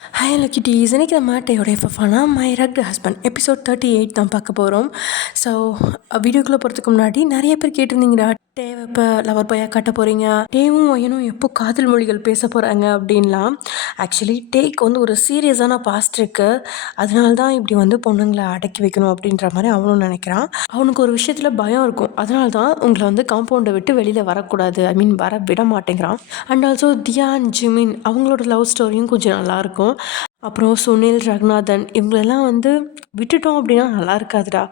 Hi லக்கிட்டீஸ், இன்றைக்கி நம்ம டேயோட எஃப்எஃப்னா my rugged husband episode 38 தான் பார்க்க போகிறோம். ஸோ வீடியோக்குள்ளே போகிறதுக்கு முன்னாடி நிறைய பேர் கேட்டிருந்தீங்கடா, டேவை இப்போ லவர் பாயாக காட்ட போகிறீங்க, டேவும் ஒயனும் எப்போ காதல் மொழிகள் பேச போகிறாங்க அப்படின்லாம். ஆக்சுவலி டேக்கு வந்து ஒரு சீரியஸான பாஸ்ட் இருக்குது, அதனால தான் இப்படி வந்து பொண்ணுங்களை அடக்கி வைக்கணும் அப்படின்ற மாதிரி அவனும் நினைக்கிறான். அவனுக்கு ஒரு விஷயத்தில் பயம் இருக்கும், அதனால தான் உங்களை வந்து காம்பவுண்டை விட்டு வெளியில் வரக்கூடாது, ஐ மீன் வர விட மாட்டேங்கிறான். அண்ட் ஆல்சோ தியா அண்ட் ஜிமின் அவங்களோட லவ் ஸ்டோரியும் கொஞ்சம் நல்லாயிருக்கும். அப்புறம் சுனில், ரகுநாதன் இவங்களெல்லாம் வந்து விட்டுட்டோம் அப்படின்னா நல்லா இருக்காதுடா.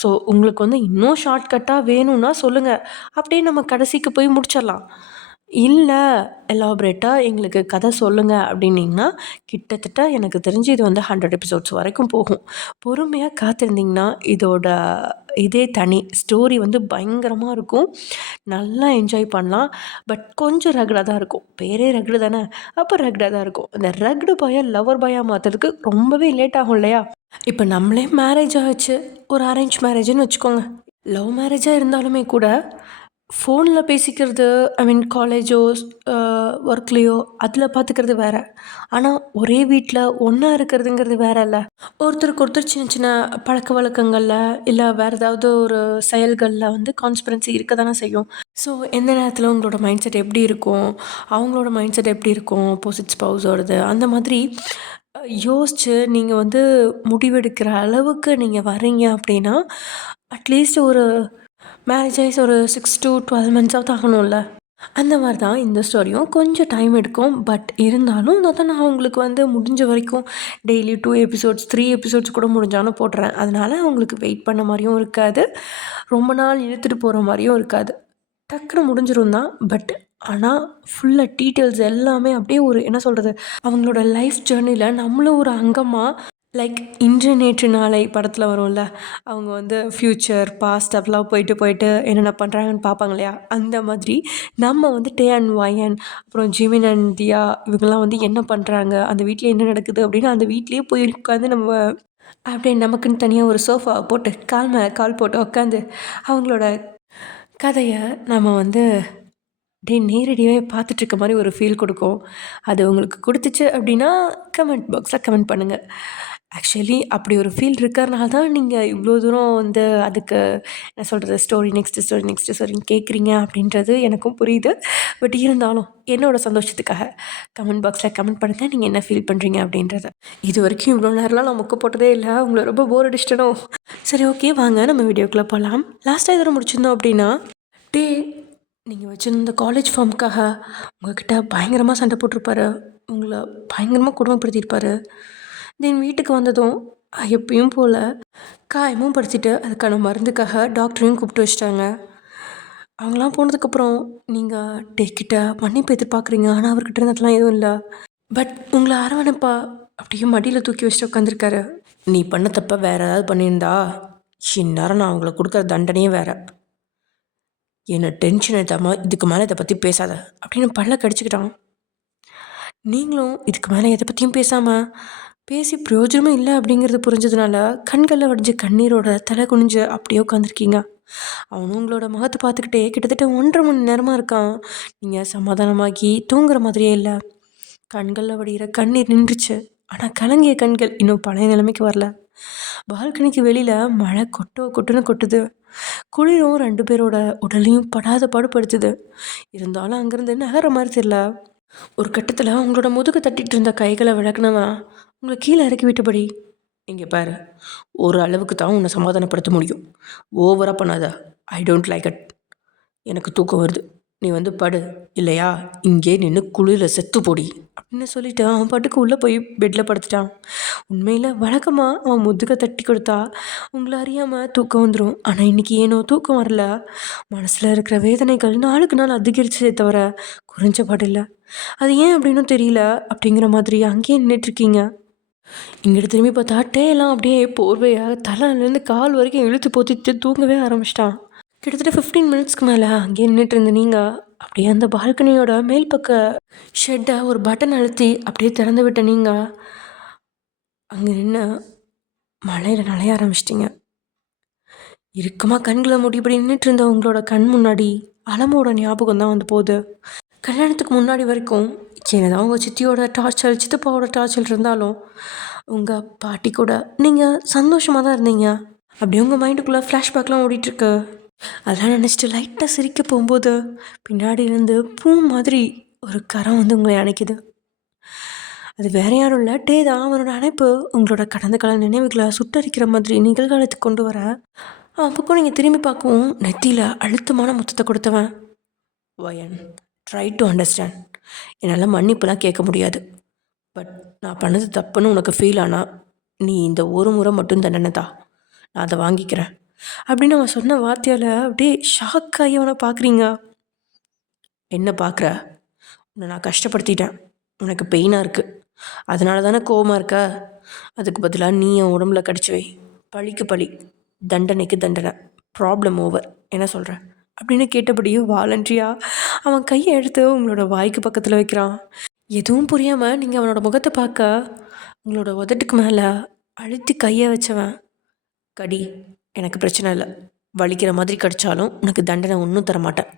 ஸோ உங்களுக்கு வந்து இன்னும் ஷார்ட்கட்டாக வேணும்னா சொல்லுங்கள், அப்படியே நம்ம கடைசிக்கு போய் முடிச்சிடலாம். இல்லை எலாபரேட்டாக எங்களுக்கு கதை சொல்லுங்கள் அப்படின்னிங்கன்னா கிட்டத்தட்ட எனக்கு தெரிஞ்சு இது வந்து 100 எபிசோட்ஸ் வரைக்கும் போகும். பொறுமையாக காத்திருந்திங்கன்னா இதோட இதே தனி ஸ்டோரி வந்து பயங்கரமாக இருக்கும், நல்லா என்ஜாய் பண்ணலாம். பட் கொஞ்சம் ரகடாக தான் இருக்கும், பேரே ரகடு தானே, அப்போ ரகடாக தான் இருக்கும். இந்த ரகடு பாயை லவர் பாயாக மாற்றுறதுக்கு ரொம்பவே லேட் ஆகும் இல்லையா? இப்போ நம்மளே மேரேஜ் ஆச்சு, ஒரு அரேஞ்ச் மேரேஜ்னு வச்சுக்கோங்க. லவ் மேரேஜாக இருந்தாலுமே கூட ஃபோனில் பேசிக்கிறது, ஐ மீன் காலேஜோ ஒர்க்லேயோ அதில் பார்த்துக்கிறது வேறு. ஆனால் ஒரே வீட்டில் ஒன்றா இருக்கிறதுங்கிறது வேற இல்லை. ஒருத்தருக்கு ஒருத்தர் சின்ன சின்ன பழக்க வழக்கங்களில் இல்லை வேறு ஏதாவது ஒரு செயல்களில் வந்து கான்ஸ்பிரன்சி இருக்க தானே செய்யும். ஸோ எந்த நேரத்தில் உங்களோட மைண்ட் செட் எப்படி இருக்கும், அவங்களோட மைண்ட் செட் எப்படி இருக்கும், ஆப்போசிட் ஸ்பவுஸோடது, அந்த மாதிரி யோசித்து நீங்கள் வந்து முடிவெடுக்கிற அளவுக்கு நீங்கள் வரீங்க அப்படின்னா அட்லீஸ்ட் ஒரு மேரேஜ் ஆகி ஒரு 6 to 12 மந்த்ஸாவது ஆகணும்ல. அந்த மாதிரி தான் இந்த ஸ்டோரியும் கொஞ்சம் டைம் எடுக்கும். பட் இருந்தாலும் தான் நான் உங்களுக்கு வந்து முடிஞ்ச வரைக்கும் டெய்லி 2 எபிசோட்ஸ் 3 எபிசோட்ஸ் கூட முடிஞ்சாலும் போடுறேன். அதனால் உங்களுக்கு வெயிட் பண்ண மாதிரியும் இருக்காது, ரொம்ப நாள் இழுத்துட்டு போகிற மாதிரியும் இருக்காது, டக்குன்னு முடிஞ்சிரும் தான். பட் ஆனால் ஃபுல்லாக டீட்டெயில்ஸ் எல்லாமே அப்படியே ஒரு என்ன சொல்கிறது, அவங்களோட லைஃப் ஜேர்னியில் நம்மளும் ஒரு அங்கமாக, லைக் இன்று நேற்று நாளை படத்தில் வரும்ல, அவங்க வந்து ஃப்யூச்சர் பாஸ்ட் அப்படிலாம் போயிட்டு போயிட்டு என்னென்ன பண்ணுறாங்கன்னு பார்ப்பாங்க இல்லையா, அந்த மாதிரி நம்ம வந்து டே அண்ட் ஒயன் அப்புறம் ஜிமின் அண்ட் தியா இவங்கெல்லாம் வந்து என்ன பண்ணுறாங்க, அந்த வீட்டில் என்ன நடக்குது அப்படின்னு அந்த வீட்லேயே போய் உட்காந்து நம்ம அப்படியே நமக்குன்னு தனியாக ஒரு சோஃபா போட்டு கால் மேலே கால் போட்டு உட்காந்து அவங்களோட கதையை நம்ம வந்து நேரடியாகவே பார்த்துட்ருக்க மாதிரி ஒரு ஃபீல் கொடுக்கும். அது உங்களுக்கு கொடுத்துச்சு அப்படின்னா கமெண்ட் பாக்ஸில் கமெண்ட் பண்ணுங்கள். ஆக்சுவலி அப்படி ஒரு ஃபீல் இருக்கிறனால தான் நீங்கள் இவ்வளோ தூரம் வந்து அதுக்கு என்ன சொல்கிறது, ஸ்டோரி நெக்ஸ்ட்டு ஸ்டோரி நெக்ஸ்ட்டு ஸ்டோரின்னு கேட்குறீங்க அப்படின்றது எனக்கும் புரியுது. பட் இருந்தாலும் என்னோடய சந்தோஷத்துக்காக கமெண்ட் பாக்ஸில் கமெண்ட் பண்ணுங்கள், நீங்கள் என்ன ஃபீல் பண்ணுறீங்க அப்படின்றத. இது வரைக்கும் இவ்வளோ நேரம்லாம் நான் முக்க போட்டதே இல்லை, உங்களை ரொம்ப போர் அடிச்சிட்டனோ? சரி, ஓகே, வாங்க நம்ம வீடியோக்குள்ளே போகலாம். லாஸ்ட்டாக எதில் முடிச்சிருந்தோம் அப்படின்னா, டே நீங்கள் வச்சுருந்த காலேஜ் ஃபார்முக்காக உங்கள்கிட்ட பயங்கரமாக சண்டை போட்டிருப்பாரு, உங்களை பயங்கரமாக கொடுமைப்படுத்தியிருப்பார். தென் வீட்டுக்கு வந்ததும் எப்பயும் போல் காயமும் படுத்திட்டு அதுக்கான மருந்துக்காக டாக்டரையும் கூப்பிட்டு வச்சிட்டாங்க. அவங்களாம் போனதுக்கப்புறம் நீங்கள் டேக்கிட்ட மன்னிப்பு எதிர்பார்க்குறீங்க, ஆனால் அவர்கிட்ட இருந்ததுலாம் எதுவும் இல்லை. பட் உங்களை அரவணைப்பா அப்படியே மடியில் தூக்கி வச்சுட்டு உட்காந்துருக்காரு. நீ பண்ண தப்ப வேறு ஏதாவது பண்ணியிருந்தா இந்நேரம் நான் அவங்கள கொடுக்குற தண்டனையே வேறு. என்னை டென்ஷன் எடுத்தாமல் இதுக்கு மேலே இதை பற்றி பேசாத அப்படின்னு பல்ல கடிச்சிக்கிட்டான். நீங்களும் இதுக்கு மேலே எதை பற்றியும் பேசாமல் பேசி பிரயோஜனமும் இல்லை அப்படிங்கிறது புரிஞ்சதுனால கண்களில் வடிஞ்ச கண்ணீரோட தலை குனிஞ்சு அப்படியே உட்காந்துருக்கீங்க. அவனும் உங்களோட முகத்தை பார்த்துக்கிட்டே கிட்டத்தட்ட 1.5 மணி நேரமாக இருக்கான். நீங்கள் சமாதானமாகி தூங்குற மாதிரியே இல்லை. கண்களில் வடிகிற கண்ணீர் நின்றுச்சு, ஆனால் கலங்கிய கண்கள் இன்னும் பழைய நிலைமைக்கு வரல. பால்கனிக்கு வெளியில் மழை கொட்டுன்னு கொட்டுது. குளிரும் 2 பேரோட உடலையும் படாத பாடுபடுத்துது. இருந்தாலும் அங்கேருந்து நகர மாதிரி தெரியல. ஒரு கட்டத்தில் உங்களோட முதுகு தட்டிகிட்டு இருந்த கைகளை விளக்குனவன் உங்களை கீழே இறக்கி விட்டபடி, இங்கே பாரு, ஒரு அளவுக்கு தான் உன்னை சமாதானப்படுத்த முடியும், ஓவராக பண்ணாத, ஐ டோன்ட் லைக் இட், எனக்கு தூக்கம் வருது, நீ வந்து படு, இல்லையா இங்கே நின்று குளிரில் செத்து போடி அப்படின்னு சொல்லிவிட்டு அவன் பாட்டுக்கு உள்ளே போய் பெட்டில் படுத்துட்டான். உண்மையில் வழக்கமாக அவன் முதுகை தட்டி கொடுத்தா உங்களை அறியாமல் தூக்கம் வந்துடும். ஆனால் இன்றைக்கி ஏனோ தூக்கம் வரல. மனசில் இருக்கிற வேதனைகள் நாளுக்கு நாள் அதிகரிச்சதே தவிர குறைஞ்ச பாடில்லை. அது ஏன் அப்படின்னு தெரியல அப்படிங்கிற மாதிரி அங்கேயே நின்றுட்டுருக்கீங்க. இங்கிட்ட திரும்பி பார்த்தா டேலாம் அப்படியே போர்வையாக தலையிலேருந்து கால் வரைக்கும் இழுத்து போத்திட்டு தூங்கவே ஆரம்பிச்சிட்டான். கிட்டத்தட்ட 15 மினிட்ஸ்க்கு மேலே அங்கேயே நின்றுட்டு இருந்த நீங்கள் அப்படியே அந்த பால்கனியோட மேல் பக்க ஷெட்டை ஒரு பட்டன் அழுத்தி அப்படியே திறந்து விட்ட நீங்கள் அங்கே நின்று மழையில் நனைய ஆரம்பிச்சிட்டிங்க. இறுக்கமாக கண்களை மூடிப்படி நின்றுட்டு இருந்த உங்களோட கண் முன்னாடி அலமோட ஞாபகம் தான் வந்து போகுது. கல்யாணத்துக்கு முன்னாடி வரைக்கும் என்னதான் உங்கள் சித்தியோட டார்ச்சர் சித்தப்பாவோட டார்ச்சர் இருந்தாலும் உங்கள் பாட்டி கூட நீங்கள் சந்தோஷமாக தான் இருந்தீங்க. அப்படியே உங்கள் மைண்டுக்குள்ளே ஃப்ளாஷ்பேக்லாம் ஓடிட்டுருக்கு. அதெல்லாம் நினச்சிட்டு லைட்டாக சிரிக்க போகும்போது பின்னாடி இருந்து பூ மாதிரி ஒரு கரம் வந்து உங்களை அணைக்குது. அது வேற யாரும் இல்லை, டே தான். அவனோட அணைப்பு உங்களோட கடந்த கால நினைவுகளை சுட்டரிக்கிற மாதிரி நிகழ்காலத்துக்கு கொண்டு வர அப்போ நீங்கள் திரும்பி பார்க்கவும் நெத்தியில் அழுத்தமான முத்தத்தை கொடுத்தவன். வயன் ட்ரை டு அண்டர்ஸ்டாண்ட். என்னால் மன்னிப்புலாம் கேட்க முடியாது. பட் நான் பண்ணது தப்புன்னு உனக்கு ஃபீல் ஆனால் நீ இந்த ஒரு முறை மட்டும் தண்டனை தான், நான் அதை வாங்கிக்கிறேன் அப்படின்னு அவன் சொன்ன வார்த்தையால் அப்படியே ஷாக் ஆகி அவனை பார்க்குறீங்க. என்ன பார்க்குற? உன்னை நான் கஷ்டப்படுத்திட்டேன், உனக்கு பெயினாக இருக்குது, அதனால தானே கோவமாக இருக்க. அதுக்கு பதிலாக நீ என் உடம்புல கடிச்சு வை. பழிக்கு பழி, தண்டனைக்கு தண்டனை, ப்ராப்ளம் ஓவர். என்ன சொல்கிற அப்படின்னு கேட்டபடியும் வாலண்ட்ரியாக அவன் கையை எடுத்து உங்களோட வாய்க்கு பக்கத்தில் வைக்கிறான். எதுவும் புரியாமல் நீங்கள் அவனோட முகத்தை பார்க்க உங்களோட உதட்டுக்கு மேலே அழுத்தி கையை வச்சவன். கடி, எனக்கு பிரச்சனை இல்லை, வலிக்கிற மாதிரி கடித்தாலும் உனக்கு தண்டனை ஒன்றும் தரமாட்டேன்.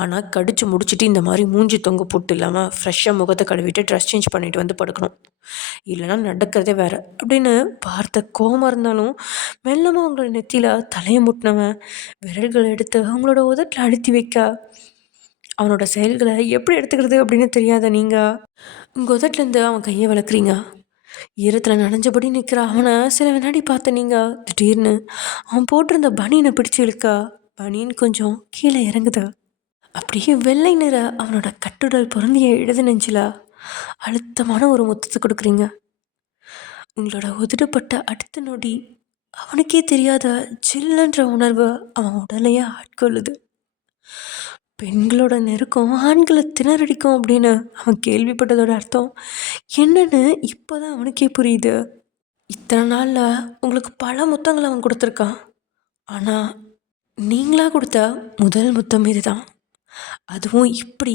ஆனால் கடிச்சு முடிச்சுட்டு இந்த மாதிரி மூஞ்சி தொங்க போட்டு இல்லாமல் ஃப்ரெஷ்ஷாக முகத்தை கழுவிட்டு ட்ரெஸ் சேஞ்ச் பண்ணிட்டு வந்து படுக்கணும், இல்லைனா நடக்கிறதே வேறு அப்படின்னு பார்த்த கோவமாக இருந்தாலும் மெல்லமாக அவங்களோட நெத்தியில் தலையை முட்டினவன் விரல்களை எடுத்து அவங்களோட உதட்டில் அழுத்தி வைக்க அவனோட செயல்களை எப்படி எடுத்துக்கிறது அப்படின்னு தெரியாத நீங்கள் உங்கள் உதட்டிலேருந்து அவன் கையை விளக்குறீங்க. ஈரத்தில் நனைஞ்சபடி நிற்கிற அவனை சில வினாடி பார்த்த நீங்கள் திடீர்னு அவன் போட்டிருந்த பனியனை பிடிச்சி இழுக்கா பனியன் கொஞ்சம் கீழே இறங்குது. அப்படியே வெள்ளை நிற அவனோட கட்டுடல் பொருந்திய இடது நெஞ்சில் அழுத்தமான ஒரு முத்தத்தை கொடுக்குறீங்க. உங்களோட உதடுப்பட்ட அடுத்த நொடி அவனுக்கே தெரியாத ஜில்லுன்ற உணர்வு அவன் உடலையே ஆட்கொள்ளுது. பெண்களோட நெருக்கம் ஆண்களை திணறடிக்கும் அப்படின்னு அவன் கேள்விப்பட்டதோட அர்த்தம் என்னன்னு இப்போதான் அவனுக்கே புரியுது. இத்தனை நாளில் உங்களுக்கு பல முத்தங்களை அவன் கொடுத்துருக்கான், ஆனால் நீங்களாக கொடுத்த முதல் முத்தம் இதுதான். அதுவும் இப்படி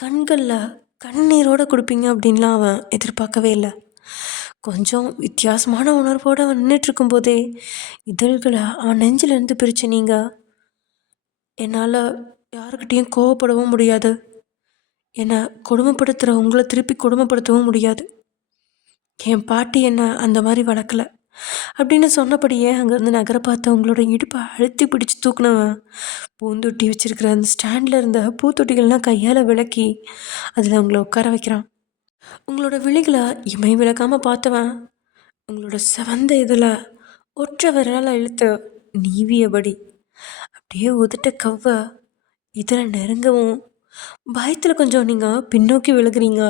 கண்களில் கண்ணீரோடு கொடுப்பீங்க அப்படின்லாம் அவன் எதிர்பார்க்கவே இல்லை. கொஞ்சம் வித்தியாசமான உணர்வோடு அவன் நின்றுட்டுருக்கும்போதே இதழ்களை அவன் நெஞ்சிலேருந்து பிரித்து நீங்கள் என்னால் யாருக்கிட்டேயும் கோவப்படவும் முடியாது, என்னை கொடுமைப்படுத்துகிற உங்களை திருப்பி கொடுமைப்படுத்தவும் முடியாது, என் பாட்டி என்னை அந்த மாதிரி வளர்க்கலை அப்படின்னு சொன்னபடியே அங்கேருந்து நகர பார்த்து உங்களோட இடுப்பை அழுத்தி பிடிச்சி தூக்குனவன் பூந்தொட்டி வச்சுருக்கிற அந்த ஸ்டாண்டில் இருந்த பூத்தொட்டிகள்லாம் கையால் விளக்கி அதில் உங்களை உட்கார வைக்கிறான். உங்களோட விழிகளை இமை விளக்காமல் பார்த்தவன் உங்களோட செவந்த இதில் ஒற்றை விரலால் இழுத்து நீவியபடி அப்படியே உதட்ட கவ்வ இதில் நெருங்கவும் பயத்தில் கொஞ்சம் நீங்கள் பின்னோக்கி விலகுறீங்க.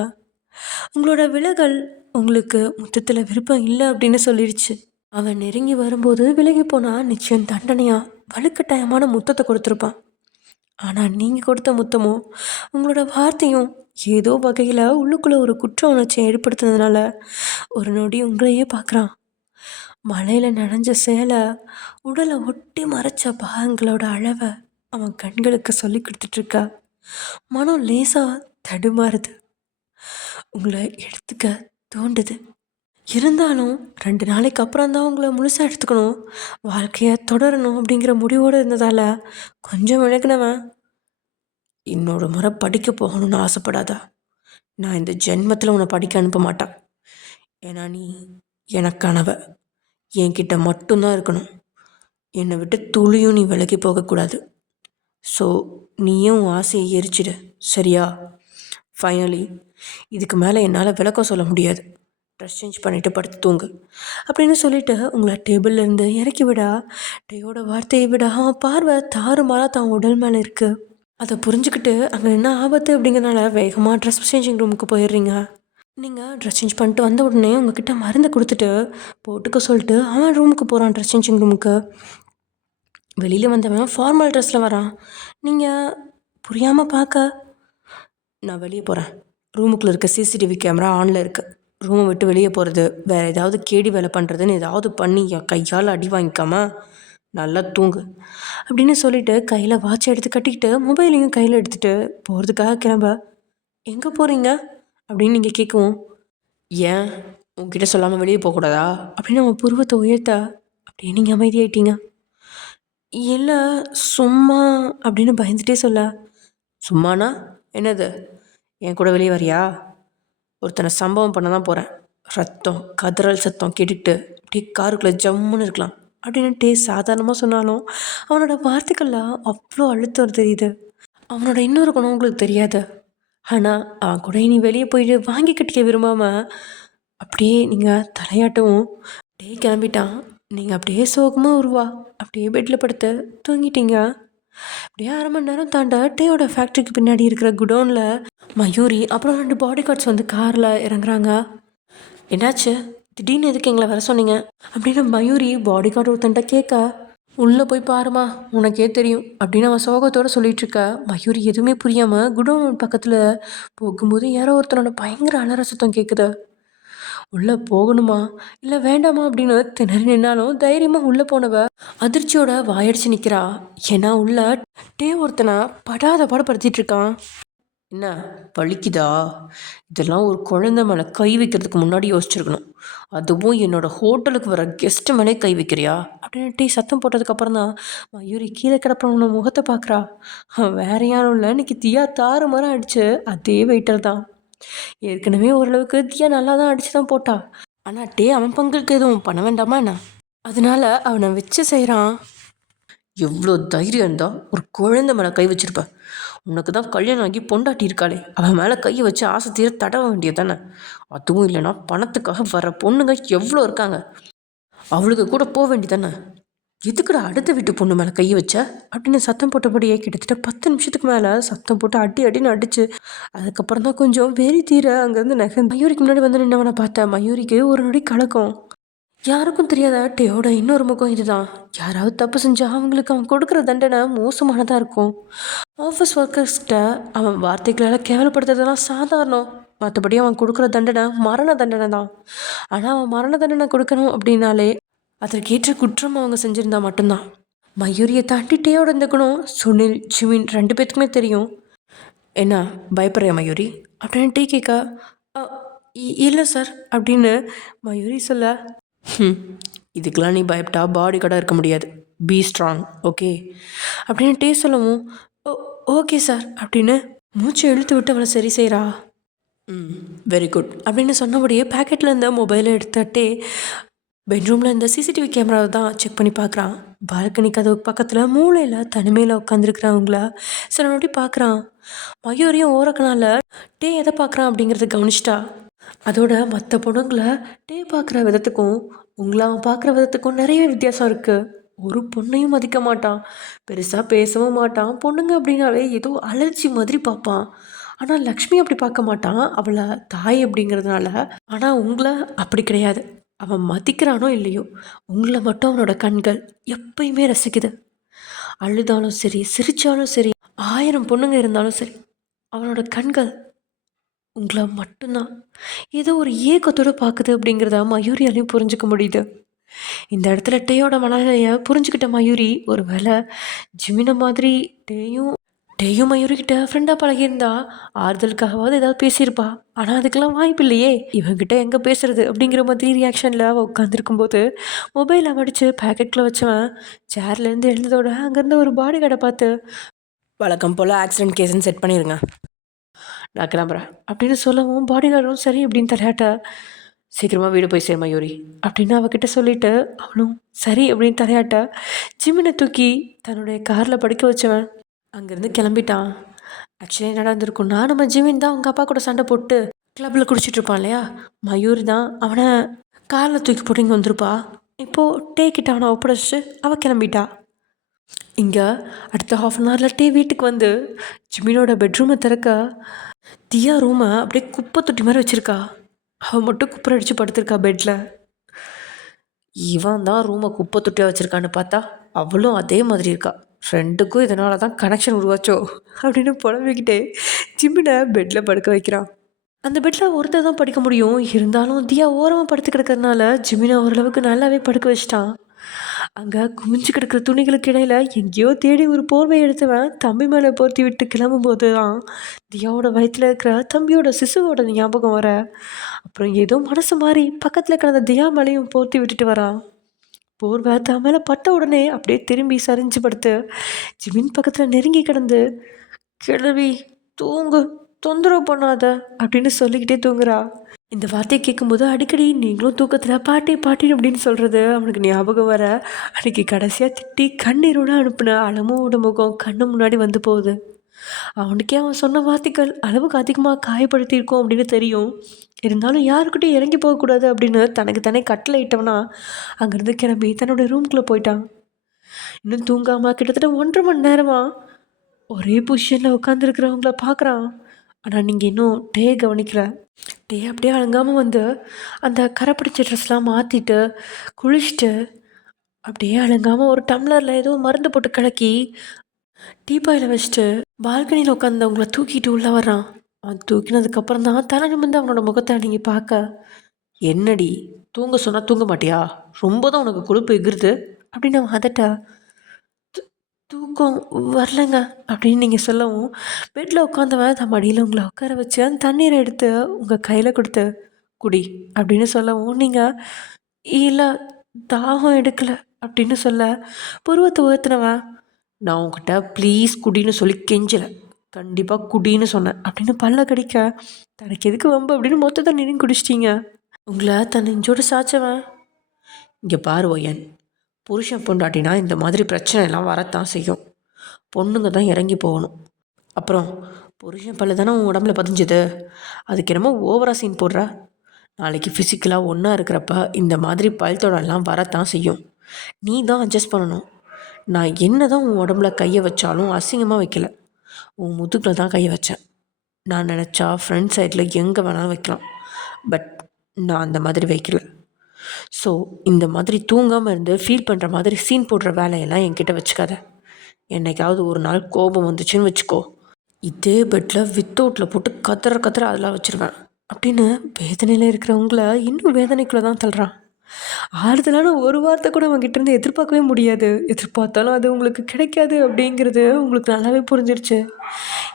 உங்களோட விலகல் உங்களுக்கு முத்தத்தில் விருப்பம் இல்லை அப்படின்னு சொல்லிடுச்சு. அவன் நெருங்கி வரும்போது விலகி போனால் நிச்சயம் தண்டனையாக வலுக்கட்டாயமான முத்தத்தை கொடுத்துருப்பான். ஆனால் நீங்கள் கொடுத்த முத்தமும் உங்களோட வார்த்தையும் ஏதோ வகையில் உள்ளுக்குள்ளே ஒரு குற்ற உணர்ச்சியை ஏற்படுத்துனதுனால ஒரு நொடி உங்களையே பார்க்குறான். மழையில் நனைஞ்ச சேலை உடலை ஒட்டி மறைச்ச பாகங்களோட அளவை அவன் கண்களுக்கு சொல்லி கொடுத்துட்ருக்கா. மனம் லேசாக தடுமாறுது, உங்களை எடுத்துக்க தோண்டுது. இருந்தாலும் 2 நாளைக்கு அப்புறம் தான் உங்களை முழுசாக எடுத்துக்கணும், வாழ்க்கையை தொடரணும் அப்படிங்கிற முடிவோடு இருந்ததால் கொஞ்சம் விலகினவன். இன்னொரு முறை படிக்க போகணும்னு ஆசைப்படாதா, நான் இந்த ஜென்மத்தில் உன்னை படிக்க அனுப்ப மாட்டேன். ஏன்னா நீ எனக்கானவ, என்கிட்ட மட்டும்தான் இருக்கணும், என்னை விட்டு துளியும் நீ விலகி போகக்கூடாது. ஸோ நீயும் உன் ஆசையை எரிச்சிடு, சரியா? ஃபைனலி இதுக்கு மேலே என்னால் விளக்கம் சொல்ல முடியாது, ட்ரெஸ் சேஞ்ச் பண்ணிவிட்டு படுத்து தூங்கு அப்படின்னு சொல்லிவிட்டு உங்களை டேபிள்லேருந்து இறக்கி விடா. டேயோட வார்த்தையை விட அவன் பார்வை தாறுமாறாக தான் உடல் மேலே இருக்குது. அதை புரிஞ்சுக்கிட்டு அங்கே என்ன ஆபத்து அப்படிங்கிறனால வேகமாக ட்ரெஸ் சேஞ்சிங் ரூமுக்கு போயிடுறீங்க. நீங்கள் ட்ரெஸ் சேஞ்ச் பண்ணிட்டு வந்த உடனே உங்ககிட்ட மருந்து கொடுத்துட்டு போட்டுக்க சொல்லிட்டு அவன் ரூமுக்கு போகிறான். ட்ரெஸ் சேஞ்சிங் ரூமுக்கு வெளியில் வந்தவன் ஃபார்மல் ட்ரெஸ்ஸில் வரான். நீங்கள் புரியாமல் பார்க்க, நான் வெளியே போகிறேன், ரூமுக்குள்ளே இருக்க சிசிடிவி கேமரா ஆனில் இருக்குது, ரூமை விட்டு வெளியே போகிறது வேறு ஏதாவது கேடி வேலை பண்ணுறதுன்னு ஏதாவது பண்ணி என் கையால் அடி வாங்கிக்காம நல்லா தூங்கு அப்படின்னு சொல்லிவிட்டு கையில் வாட்ச் எடுத்து கட்டிக்கிட்டு மொபைலையும் கையில் எடுத்துகிட்டு போகிறதுக்காக கிளம்ப. எங்கே போகிறீங்க அப்படின்னு நீங்கள் கேட்கவும், ஏன் உங்ககிட்ட சொல்லாமல் வெளியே போகக்கூடாதா அப்படின்னு அவன் புருவத்தை உயர்த்த அப்படியே நீங்கள் அமைதியாயிட்டீங்க. இல்லை சும்மா அப்படின்னு பயந்துட்டே சொல்ல. சும்மானா என்னது, என் கூட வெளியே வரியா? ஒருத்தனை சம்பவம் பண்ண தான் போகிறேன். ரத்தம் கதறல் சத்தம் கேட்டுக்கிட்டு அப்படியே காருக்குள்ளே ஜம்முன்னு இருக்கலாம் அப்படின்னுட்டே சாதாரணமாக சொன்னாலும் அவனோட வார்த்தைகளில் அவ்வளோ அழுத்தம் தெரியுது. அவனோட இன்னொரு குணம் உங்களுக்கு தெரியாது. ஆனால் அவன் கூட நீ வெளியே போயிட்டு வாங்கி கட்டிக்க விரும்பாமல் அப்படியே நீங்கள் தலையாட்டவும் கிளம்பிட்டான். நீங்கள் அப்படியே சோகமாக உருவா அப்படியே பெட்டில் படுத்து தூங்கிட்டீங்க. அப்படியே 1/2 மணி நேரம் தாண்ட டேயோட ஃபேக்ட்ரிக்கு பின்னாடி இருக்கிற குடோனில் மயூரி அப்புறம் 2 பாடி கார்ட்ஸ் வந்து காரில் இறங்குறாங்க. என்னாச்சு, திடீர்னு எதுக்கு எங்களை வர சொன்னீங்க அப்படின்னு மயூரி பாடி கார்டு ஒருத்தன்ட்ட கேட்க, உள்ளே போய் பாருமா உனக்கே தெரியும் அப்படின்னு அவன் சோகத்தோடு சொல்லிட்டு இருக்க. மயூரி எதுவுமே புரியாமல் குடோன் பக்கத்தில் போகும்போது யாரோ ஒருத்தனோட பயங்கர அலற சத்தம் கேட்குது. உள்ளே போகணுமா இல்லை வேண்டாமா அப்படின்னு திணறி நின்னாலும் தைரியமாக உள்ளே போனவ அதிர்ச்சியோட வாயடிச்சு நிற்கிறா. ஏன்னா உள்ள டே ஒருத்தனை படாத பாடுபடுத்திட்டு இருக்கான். என்ன வலிக்குதா? இதெல்லாம் ஒரு குழந்தை மேலே கை வைக்கிறதுக்கு முன்னாடி யோசிச்சிருக்கணும். அதுவும் என்னோட ஹோட்டலுக்கு வர கெஸ்ட்டு மேலே கை வைக்கிறியா அப்படின்னு டீ சத்தம் போட்டதுக்கப்புறம் தான் மயூரி கீழே கிடப்பவனோட முகத்தை பார்க்குறா. வேற யாரும் இல்லை, இன்னைக்கு தியா தாறு மரம் அடிச்சு அதே வெயிட்டர் தான். ஏற்கனவே ஓரளவுக்கு தியா நல்லா தான் அடிச்சு தான் போட்டா. ஆனால் டே அவன் பங்குக்கு எதுவும் பண்ண வேண்டாமா என்ன? அதனால அவனை வச்சு செய்கிறான். எவ்வளோ தைரியம் இருந்தால் ஒரு குழந்தை மேலே கை வச்சிருப்ப. உனக்கு தான் கல்யாணம் ஆகி பொண்டாட்டி இருக்காளே, அவன் மேலே கையை வச்சு ஆசை தீர தடவ வேண்டியது தானே. அதுவும் இல்லைன்னா பணத்துக்காக வர பொண்ணுங்க எவ்வளோ இருக்காங்க, அவளுக்கு கூட போக வேண்டியதானே. எதுக்குடா அடுத்த வீட்டு பொண்ணு மேலே கை வச்ச அப்படின்னு சத்தம் போட்டபடியே கிட்டத்தட்ட 10 நிமிஷத்துக்கு மேலே சத்தம் போட்டு அடின்னு அடிச்சு அதுக்கப்புறம் தான் கொஞ்சம் வெறி தீர அங்கேருந்து மயூரிக்கு முன்னாடி வந்து நின்னவனை பார்த்தேன். மயூரிக்கு ஒரு நொடி கலக்கம். யாருக்கும் தெரியாத டேயோட இன்னொரு முகம் இதுதான். யாராவது தப்பு செஞ்சா அவங்களுக்கு அவன் கொடுக்குற தண்டனை மோசமானதாக இருக்கும். ஆஃபீஸ் ஒர்க்கர்ஸ்கிட்ட அவன் வார்த்தைகளால் கேவலப்படுத்துறதெல்லாம் சாதாரணம். மற்றபடி அவன் கொடுக்குற தண்டனை மரண தண்டனை தான். ஆனால் அவன் மரண தண்டனை கொடுக்கணும் அப்படின்னாலே அதற்கேற்ற குற்றம் அவங்க செஞ்சுருந்தா மட்டும்தான். மயூரியை தாண்டி டேயோட இந்த குணம் சுனில் ஜிமின் 2 பேத்துக்குமே தெரியும். என்ன பயப்படுறியா மயூரி அப்படின்னு டீ கேட்க, இல்லை சார் அப்படின்னு மயூரி சொல்ல, இதுக்கெல்லாம் நீ பயப்பட்டா பாடி கார்டாக இருக்க முடியாது. பி ஸ்ட்ராங் ஓகே அப்படின்னு டே சொல்லவும், ஓகே சார் அப்படின்னு மூச்சை இழுத்து விட்டு அவளை சரி செய்கிறா. வெரி குட் அப்படின்னு சொன்னபடியே பேக்கெட்டில் இருந்த மொபைலை எடுத்துட்டே பெட்ரூமில் இருந்த சிசிடிவி கேமராவை தான் செக் பண்ணி பார்க்குறான். பால்கனி கதவு பக்கத்தில் மூளையில் தனிமையில் உட்காந்துருக்குறவங்கள சில நோட்டி பார்க்குறான். மயூரியும் ஓரக்கனால டே எதை பார்க்குறான் அப்படிங்கிறத கவனிச்சிட்டா. அதோட மற்ற பொண்ணுங்களை டே பார்க்குற விதத்துக்கும் உங்களை அவன் பார்க்குற விதத்துக்கும் நிறைய வித்தியாசம் இருக்குது. ஒரு பொண்ணையும் மதிக்க மாட்டான், பெருசாக பேசவும் மாட்டான். பொண்ணுங்க அப்படின்னாலே ஏதோ அலர்ஜி மாதிரி பார்ப்பான். ஆனால் லக்ஷ்மி அப்படி பார்க்க மாட்டான், அவளை தாய் அப்படிங்கிறதுனால. ஆனால் உங்களை அப்படி கிடையாது. அவன் மதிக்கிறானோ இல்லையோ உங்களை மட்டும் அவனோட கண்கள் எப்பயுமே ரசிக்குது. அழுதாலும் சரி சிரித்தாலும் சரி 1000 பொண்ணுங்க இருந்தாலும் சரி அவனோட கண்கள் உங்களை மட்டும்தான் ஏதோ ஒரு ஏக்கத்தோடு பார்க்குது அப்படிங்கிறத மயூரியாலையும் புரிஞ்சுக்க முடியுது. இந்த இடத்துல டேயோட மனநிலையை புரிஞ்சுக்கிட்ட மயூரி ஒரு வேளை ஜிமினை மாதிரி டேயும் மயூரிக்கிட்ட ஃப்ரெண்டாக பழகியிருந்தா ஆறுதலுக்காகவாவது ஏதாவது பேசியிருப்பா. ஆனால் அதுக்கெல்லாம் வாய்ப்பு இல்லையே. இவங்கிட்ட எங்கே பேசுறது அப்படிங்கிற மாதிரி ரியாக்ஷனில் அவள் உட்காந்துருக்கும்போது மொபைலை மடித்து பேக்கெட்டில் வச்சவன் சேர்லேருந்து எழுந்ததோட அங்கேருந்து ஒரு பாடி கார்டை பார்த்து, வழக்கம் போல் ஆக்சிடென்ட் கேஸ்ன்னு செட் பண்ணிடுங்க, நான் கிளம்புறேன் அப்படின்னு சொல்லவும் பாடி கார்டும் சரி அப்படின்னு தலையாட்ட, சீக்கிரமாக வீடு போய் சேர் மயூரி அப்படின்னு அவகிட்ட சொல்லிவிட்டு அவனும் சரி அப்படின்னு தலையாட்ட ஜிமினை தூக்கி தன்னுடைய காரில் படுக்க வச்சவன் அங்கேருந்து கிளம்பிட்டான். ஆக்சுவலி என்ன நடந்திருக்குன்னா, நம்ம ஜிமின் தான் அவங்க அப்பா கூட சண்டை போட்டு கிளப்பில் குடிச்சிட்டு இருப்பான் இல்லையா, மயூரி தான் அவனை காரில் தூக்கி போட்டு இங்கே வந்திருப்பா. இப்போது டே கிட்ட அவனை ஒப்படைச்சிட்டு அவள் கிளம்பிட்டா. இங்கே அடுத்த 1/2 ஹவரில் டே வீட்டுக்கு வந்து ஜிமினோட பெட்ரூமை திறக்க தியா ரூமை அப்படியே குப்பை தொட்டி மாதிரி வச்சுருக்கா. அவன் மட்டும் குப்பரை அடித்து படுத்திருக்கா பெட்டில். இவன் தான் ரூமை குப்பை தொட்டியாக வச்சுருக்கான்னு பார்த்தா அவளும் அதே மாதிரி இருக்கா. ஃப்ரெண்டுக்கும் இதனால தான் கனெக்ஷன் உருவாச்சோ அப்படின்னு புலம்பிக்கிட்டே ஜிம்மினை பெட்டில் படுக்க வைக்கிறான். அந்த பெட்டில் ஒருத்தர் தான் படுக்க முடியும். இருந்தாலும் தியா ஓரமாக படுத்து கிடக்கிறதுனால ஜிமினை ஓரளவுக்கு நல்லாவே படுக்க வச்சிட்டான். அங்கே குமிஞ்சு கிடக்கிற துணிகளுக்கு இடையில எங்கேயோ தேடி ஒரு போர்வை எடுத்தவன் தம்பி மேலே போர்த்தி விட்டு கிளம்பும்போது தான் தியாவோட வயிற்றில் இருக்கிற தம்பியோட சிசுவோட ஞாபகம் வர. அப்புறம் ஏதோ மனசு மாறி பக்கத்தில் கிடந்த தியா மேலேயும் போர்த்தி விட்டுட்டு வரான். போர்வை தான் மேலே பட்ட உடனே அப்படியே திரும்பி சரிஞ்சு படுத்து ஜிமின் பக்கத்தில் நெருங்கி கிடந்து, கிழவி தூங்கு தொந்தரவு பண்ணாத அப்படின்னு சொல்லிக்கிட்டே தூங்குறா. இந்த வார்த்தையை கேட்கும்போது அடிக்கடி நீங்களும் தூக்கத்தில் பாட்டி பாட்டி அப்படின்னு சொல்கிறது அவனுக்கு ஞாபகம் வர அன்றைக்கி கடைசியாக திட்டி கண்ணீரோடு அனுப்புன அலமோட முகம் கண்ணு முன்னாடி வந்து போகுது. அவனுக்கே அவன் சொன்ன வார்த்தைகள் அளவுக்கு அதிகமாக காயப்படுத்தியிருக்கோம் அப்படின்னு தெரியும். இருந்தாலும் யாருக்கிட்டையும் இறங்கி போகக்கூடாது அப்படின்னு தனக்கு தானே கட்டளை இட்டவனா அங்கேருந்து கிளம்பி தன்னோட ரூம்குள்ளே போயிட்டான். இன்னும் தூங்காமல் கிட்டத்தட்ட 1.5 மணி நேரமாக ஒரே பொசிஷனில் உட்காந்துருக்கிறவங்கள பார்க்குறான். ஆனால் நீங்கள் இன்னும் டே கவனிக்கல. டே அப்படியே அலங்காமல் வந்து அந்த கரை பிடிச்ச ட்ரெஸ்லாம் மாற்றிட்டு குளிச்சுட்டு அப்படியே அலங்காமல் ஒரு டம்ளரில் ஏதோ மருந்து போட்டு கலக்கி டீப்பாயில் வச்சுட்டு பால்கனியில் உட்காந்து அவங்கள தூக்கிட்டு உள்ளே வர்றான். அவன் தூக்கினதுக்கப்புறம் தான் தலை நிமிர்ந்து அவனோட முகத்தை நீங்கள் பார்க்க, என்னடி தூங்க சொன்னால் தூங்க மாட்டியா? ரொம்ப தான் உனக்கு கொழுப்பு எகிருது அப்படின்னு அவன் அதட்ட. தூக்கம் வரலைங்க அப்படின்னு நீங்கள் சொல்லவும் பெட்டில் உட்காந்தவன் தன் மடியில் உங்களை உட்கார வச்சு அந்த தண்ணீரை எடுத்து உங்கள் கையில் கொடுத்து குடி அப்படின்னு சொல்லவும் நீங்கள் இல்லை தாகம் எடுக்கலை அப்படின்னு சொல்ல புருவத்தை உயர்த்தினவன், நான் உங்ககிட்ட ப்ளீஸ் குடின்னு சொல்லி கெஞ்சலை, கண்டிப்பாக குடின்னு சொன்னேன் அப்படின்னு பல்ல கடிக்க, தனக்கு எதுக்கு வம்பு அப்படின்னு மொத்த தண்ணீரையும் குடிச்சிட்டிங்க. உங்களை தன் நெஞ்சோடு சாய்ச்சவன், இங்கே பாரு ஒயன், புருஷன் பொண்டாட்டினா இந்த மாதிரி பிரச்சனை எல்லாம் வரத்தான் செய்யும். பொண்ணுங்க தான் இறங்கி போகணும். அப்புறம் புருஷன் பல்ல தானே உன் உடம்புல பதிஞ்சுது, அதுக்கு என்னமோ ஓவரா சீன் போடுற. நாளைக்கு ஃபிசிக்கலாக ஒன்றா இருக்கிறப்ப இந்த மாதிரி பல்தொடெல்லாம் வரத்தான் செய்யும். நீ தான் அட்ஜஸ்ட் பண்ணணும். நான் என்ன தான் உன் உடம்புல கையை வச்சாலும் அசிங்கமாக வைக்கல, உன் முதுகில் தான் கையை வச்சேன். நான் நினச்சா ஃப்ரண்ட் சைடில் எங்கே வேணாலும் வைக்கலாம், பட் நான் அந்த மாதிரி வைக்கல. ஸோ இந்த மாதிரி தூங்காமல் இருந்து ஃபீல் பண்ணுற மாதிரி சீன் போடுற வேலையெல்லாம் என்கிட்ட வச்சுக்காத. என்னைக்காவது ஒரு நாள் கோபம் வந்துச்சுன்னு வச்சுக்கோ, இதே பெட்டில் வித்தவுட்டில் போட்டு கத்துற அதெல்லாம் வச்சுருவேன் அப்படின்னு வேதனையில் இருக்கிறவங்கள இன்னும் வேதனைக்குள்ளே தான் தள்ளுறான். ஆறுதலான ஒரு வார்த்தை கூட அவங்ககிட்ட இருந்து எதிர்பார்க்கவே முடியாது. எதிர்பார்த்தாலும் அது உங்களுக்கு கிடைக்காது அப்படிங்கிறது உங்களுக்கு நல்லாவே புரிஞ்சிருச்சு.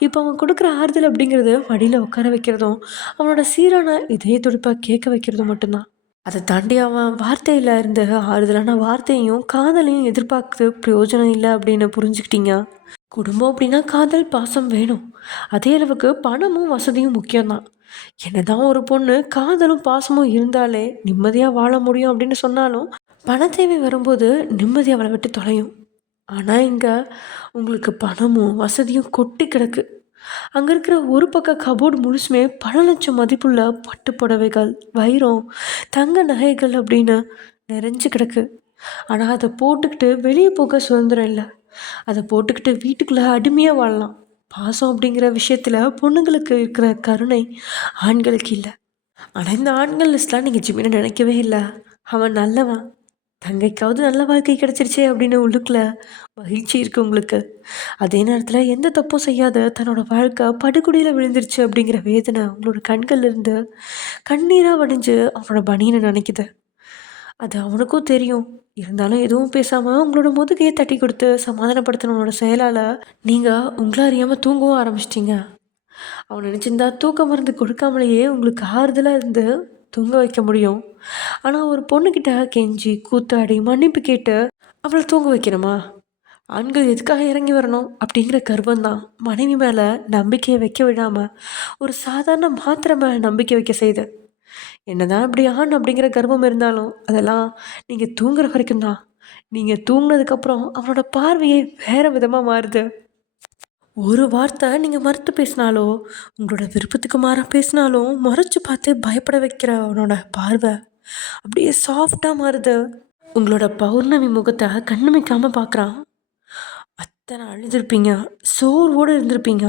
இப்போ அவன் கொடுக்குற ஆறுதல் அப்படிங்கிறது மடியில் உட்கார வைக்கிறதும் அவனோட சீரான இதய துடிப்பை கேட்க வைக்கிறதும் மட்டும்தான். அதை தாண்டி அவன் வார்த்தையில் இருந்த ஆறுதலான வார்த்தையும் காதலையும் எதிர்பார்க்குறது பிரயோஜனம் இல்லை அப்படின்னு புரிஞ்சுக்கிட்டீங்க. குடும்பம் அப்படின்னா காதல் பாசம் வேணும், அதே அளவுக்கு பணமும் வசதியும் முக்கியம்தான். என்னதான் ஒரு பொண்ணு காதலும் பாசமும் இருந்தாலே நிம்மதியாக வாழ முடியும் அப்படின்னு சொன்னாலும் பண தேவை வரும்போது நிம்மதி அவளை விட்டு தொலையும். ஆனால் இங்கே உங்களுக்கு பணமும் வசதியும் கொட்டி கிடக்கு. அங்கே இருக்கிற ஒரு பக்கம் கபோர்டு முழுசுமே பல லட்சம் மதிப்புள்ள பட்டு புடவைகள், வைரம், தங்க நகைகள் அப்படின்னு நிறைஞ்சு கிடக்கு. ஆனால் அதை போட்டுக்கிட்டு வெளியே போக சுதந்திரம் இல்லை. அதை போட்டுக்கிட்டு வீட்டுக்குள்ளே அடிமையாக வாழலாம். பாசம் அப்படிங்கிற விஷயத்தில் பொண்ணுங்களுக்கு இருக்கிற கருணை ஆண்களுக்கு இல்லை. ஆனால் இந்த ஆண்கள் லிஸ்ட்லாம் நீங்கள் ஜிமினை நினைக்கவே இல்லை. அவன் நல்லவன், தங்கைக்காவது நல்ல வாழ்க்கை கிடச்சிருச்சே அப்படின்னு உள்ளுக்குள்ள மகிழ்ச்சி இருக்குது உங்களுக்கு. அதே நேரத்தில் எந்த தப்பும் செய்யாத தன்னோட வாழ்க்கை படுகொடியில் விழுந்துருச்சு அப்படிங்கிற வேதனை உங்களோட கண்கள்லேருந்து கண்ணீராக வடிஞ்சு அவனோட பனியனை நினைக்குது. அது அவனுக்கும் தெரியும். இருந்தாலும் எதுவும் பேசாமல் உங்களோட முதுகையை தட்டி கொடுத்து சமாதானப்படுத்தினவனோட செயலால் நீங்கள் உங்களை அறியாமல் தூங்கவும் ஆரம்பிச்சிட்டிங்க. அவன் நினச்சிருந்தா தூக்க மருந்து கொடுக்காமலேயே உங்களுக்கு ஆறுதலாக இருந்து தூங்க வைக்க முடியும். ஆனால் ஒரு பொண்ணுக்கிட்ட கெஞ்சி கூத்தாடி மன்னிப்பு கேட்டு அவளை தூங்க வைக்கணுமா? ஆண்கள் எதுக்காக இறங்கி வரணும் அப்படிங்கிற கர்வம்தான் மனைவி மேலே நம்பிக்கையை வைக்க விடாமல் ஒரு சாதாரண மாத்திரை மேலே நம்பிக்கை வைக்க செய்யுது. என்னதான் இப்படி ஆண் அப்படிங்கிற கர்வம் இருந்தாலும் அதெல்லாம் நீங்கள் தூங்குற வரைக்கும் தான். நீங்கள் தூங்கினதுக்கப்புறம் அவனோட பார்வையே வேறு விதமாக மாறுது. ஒரு வார்த்தை நீங்கள் மறுத்து பேசினாலோ உங்களோட விருப்பத்துக்கு மாற பேசினாலும் மறைச்சு பார்த்து பயப்பட வைக்கிற அவனோட பார்வை அப்படியே சாஃப்டாக மாறுது. உங்களோட பௌர்ணமி முகத்தை கண்ணுமிக்காமல் பார்க்குறான். அத்தனை அழுதுருப்பீங்க, சோர்வோடு இருந்திருப்பீங்க.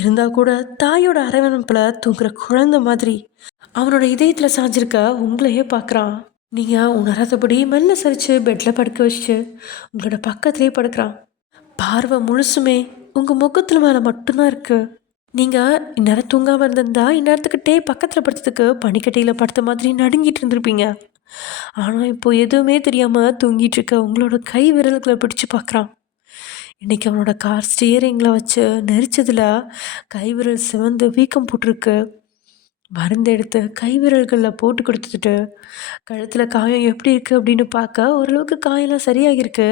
இருந்தால் கூட தாயோட அரவணைப்பில் தூங்குற குழந்தை மாதிரி அவனோட இதயத்தில் சாஞ்சிருக்க உங்களையே பார்க்குறான். நீங்கள் உணராதபடி மெல்ல சரித்து பெட்டில் படுக்க வச்சுட்டு உங்களோட பக்கத்துலேயே படுக்கிறான். பார்வை முழுசுமே உங்கள் முகத்தில் மேலே மட்டும்தான் இருக்குது. நீங்கள் இந்நேரம் தூங்காமல் இருந்திருந்தா இந்நேரத்துக்கு டே பக்கத்தில் படுத்ததுக்கு பனிக்கட்டையில் படுத்த மாதிரி நடுங்கிட்டு இருந்திருப்பீங்க. ஆனால் இப்போது எதுவுமே தெரியாமல் தூங்கிட்டு இருக்க உங்களோட கை விரல்களை பிடிச்சு பார்க்குறான். இன்றைக்கி அவனோட கார் ஸ்டியரிங்கில் வச்சு நெரிச்சதில் கைவிரல் சிவந்து வீக்கம் போட்டிருக்கு. மருந்து எடுத்து கைவிரல்களில் போட்டு கொடுத்துட்டு கழுத்தில் காயம் எப்படி இருக்குது அப்படின்னு பார்க்க ஓரளவுக்கு காயெல்லாம் சரியாகிருக்கு.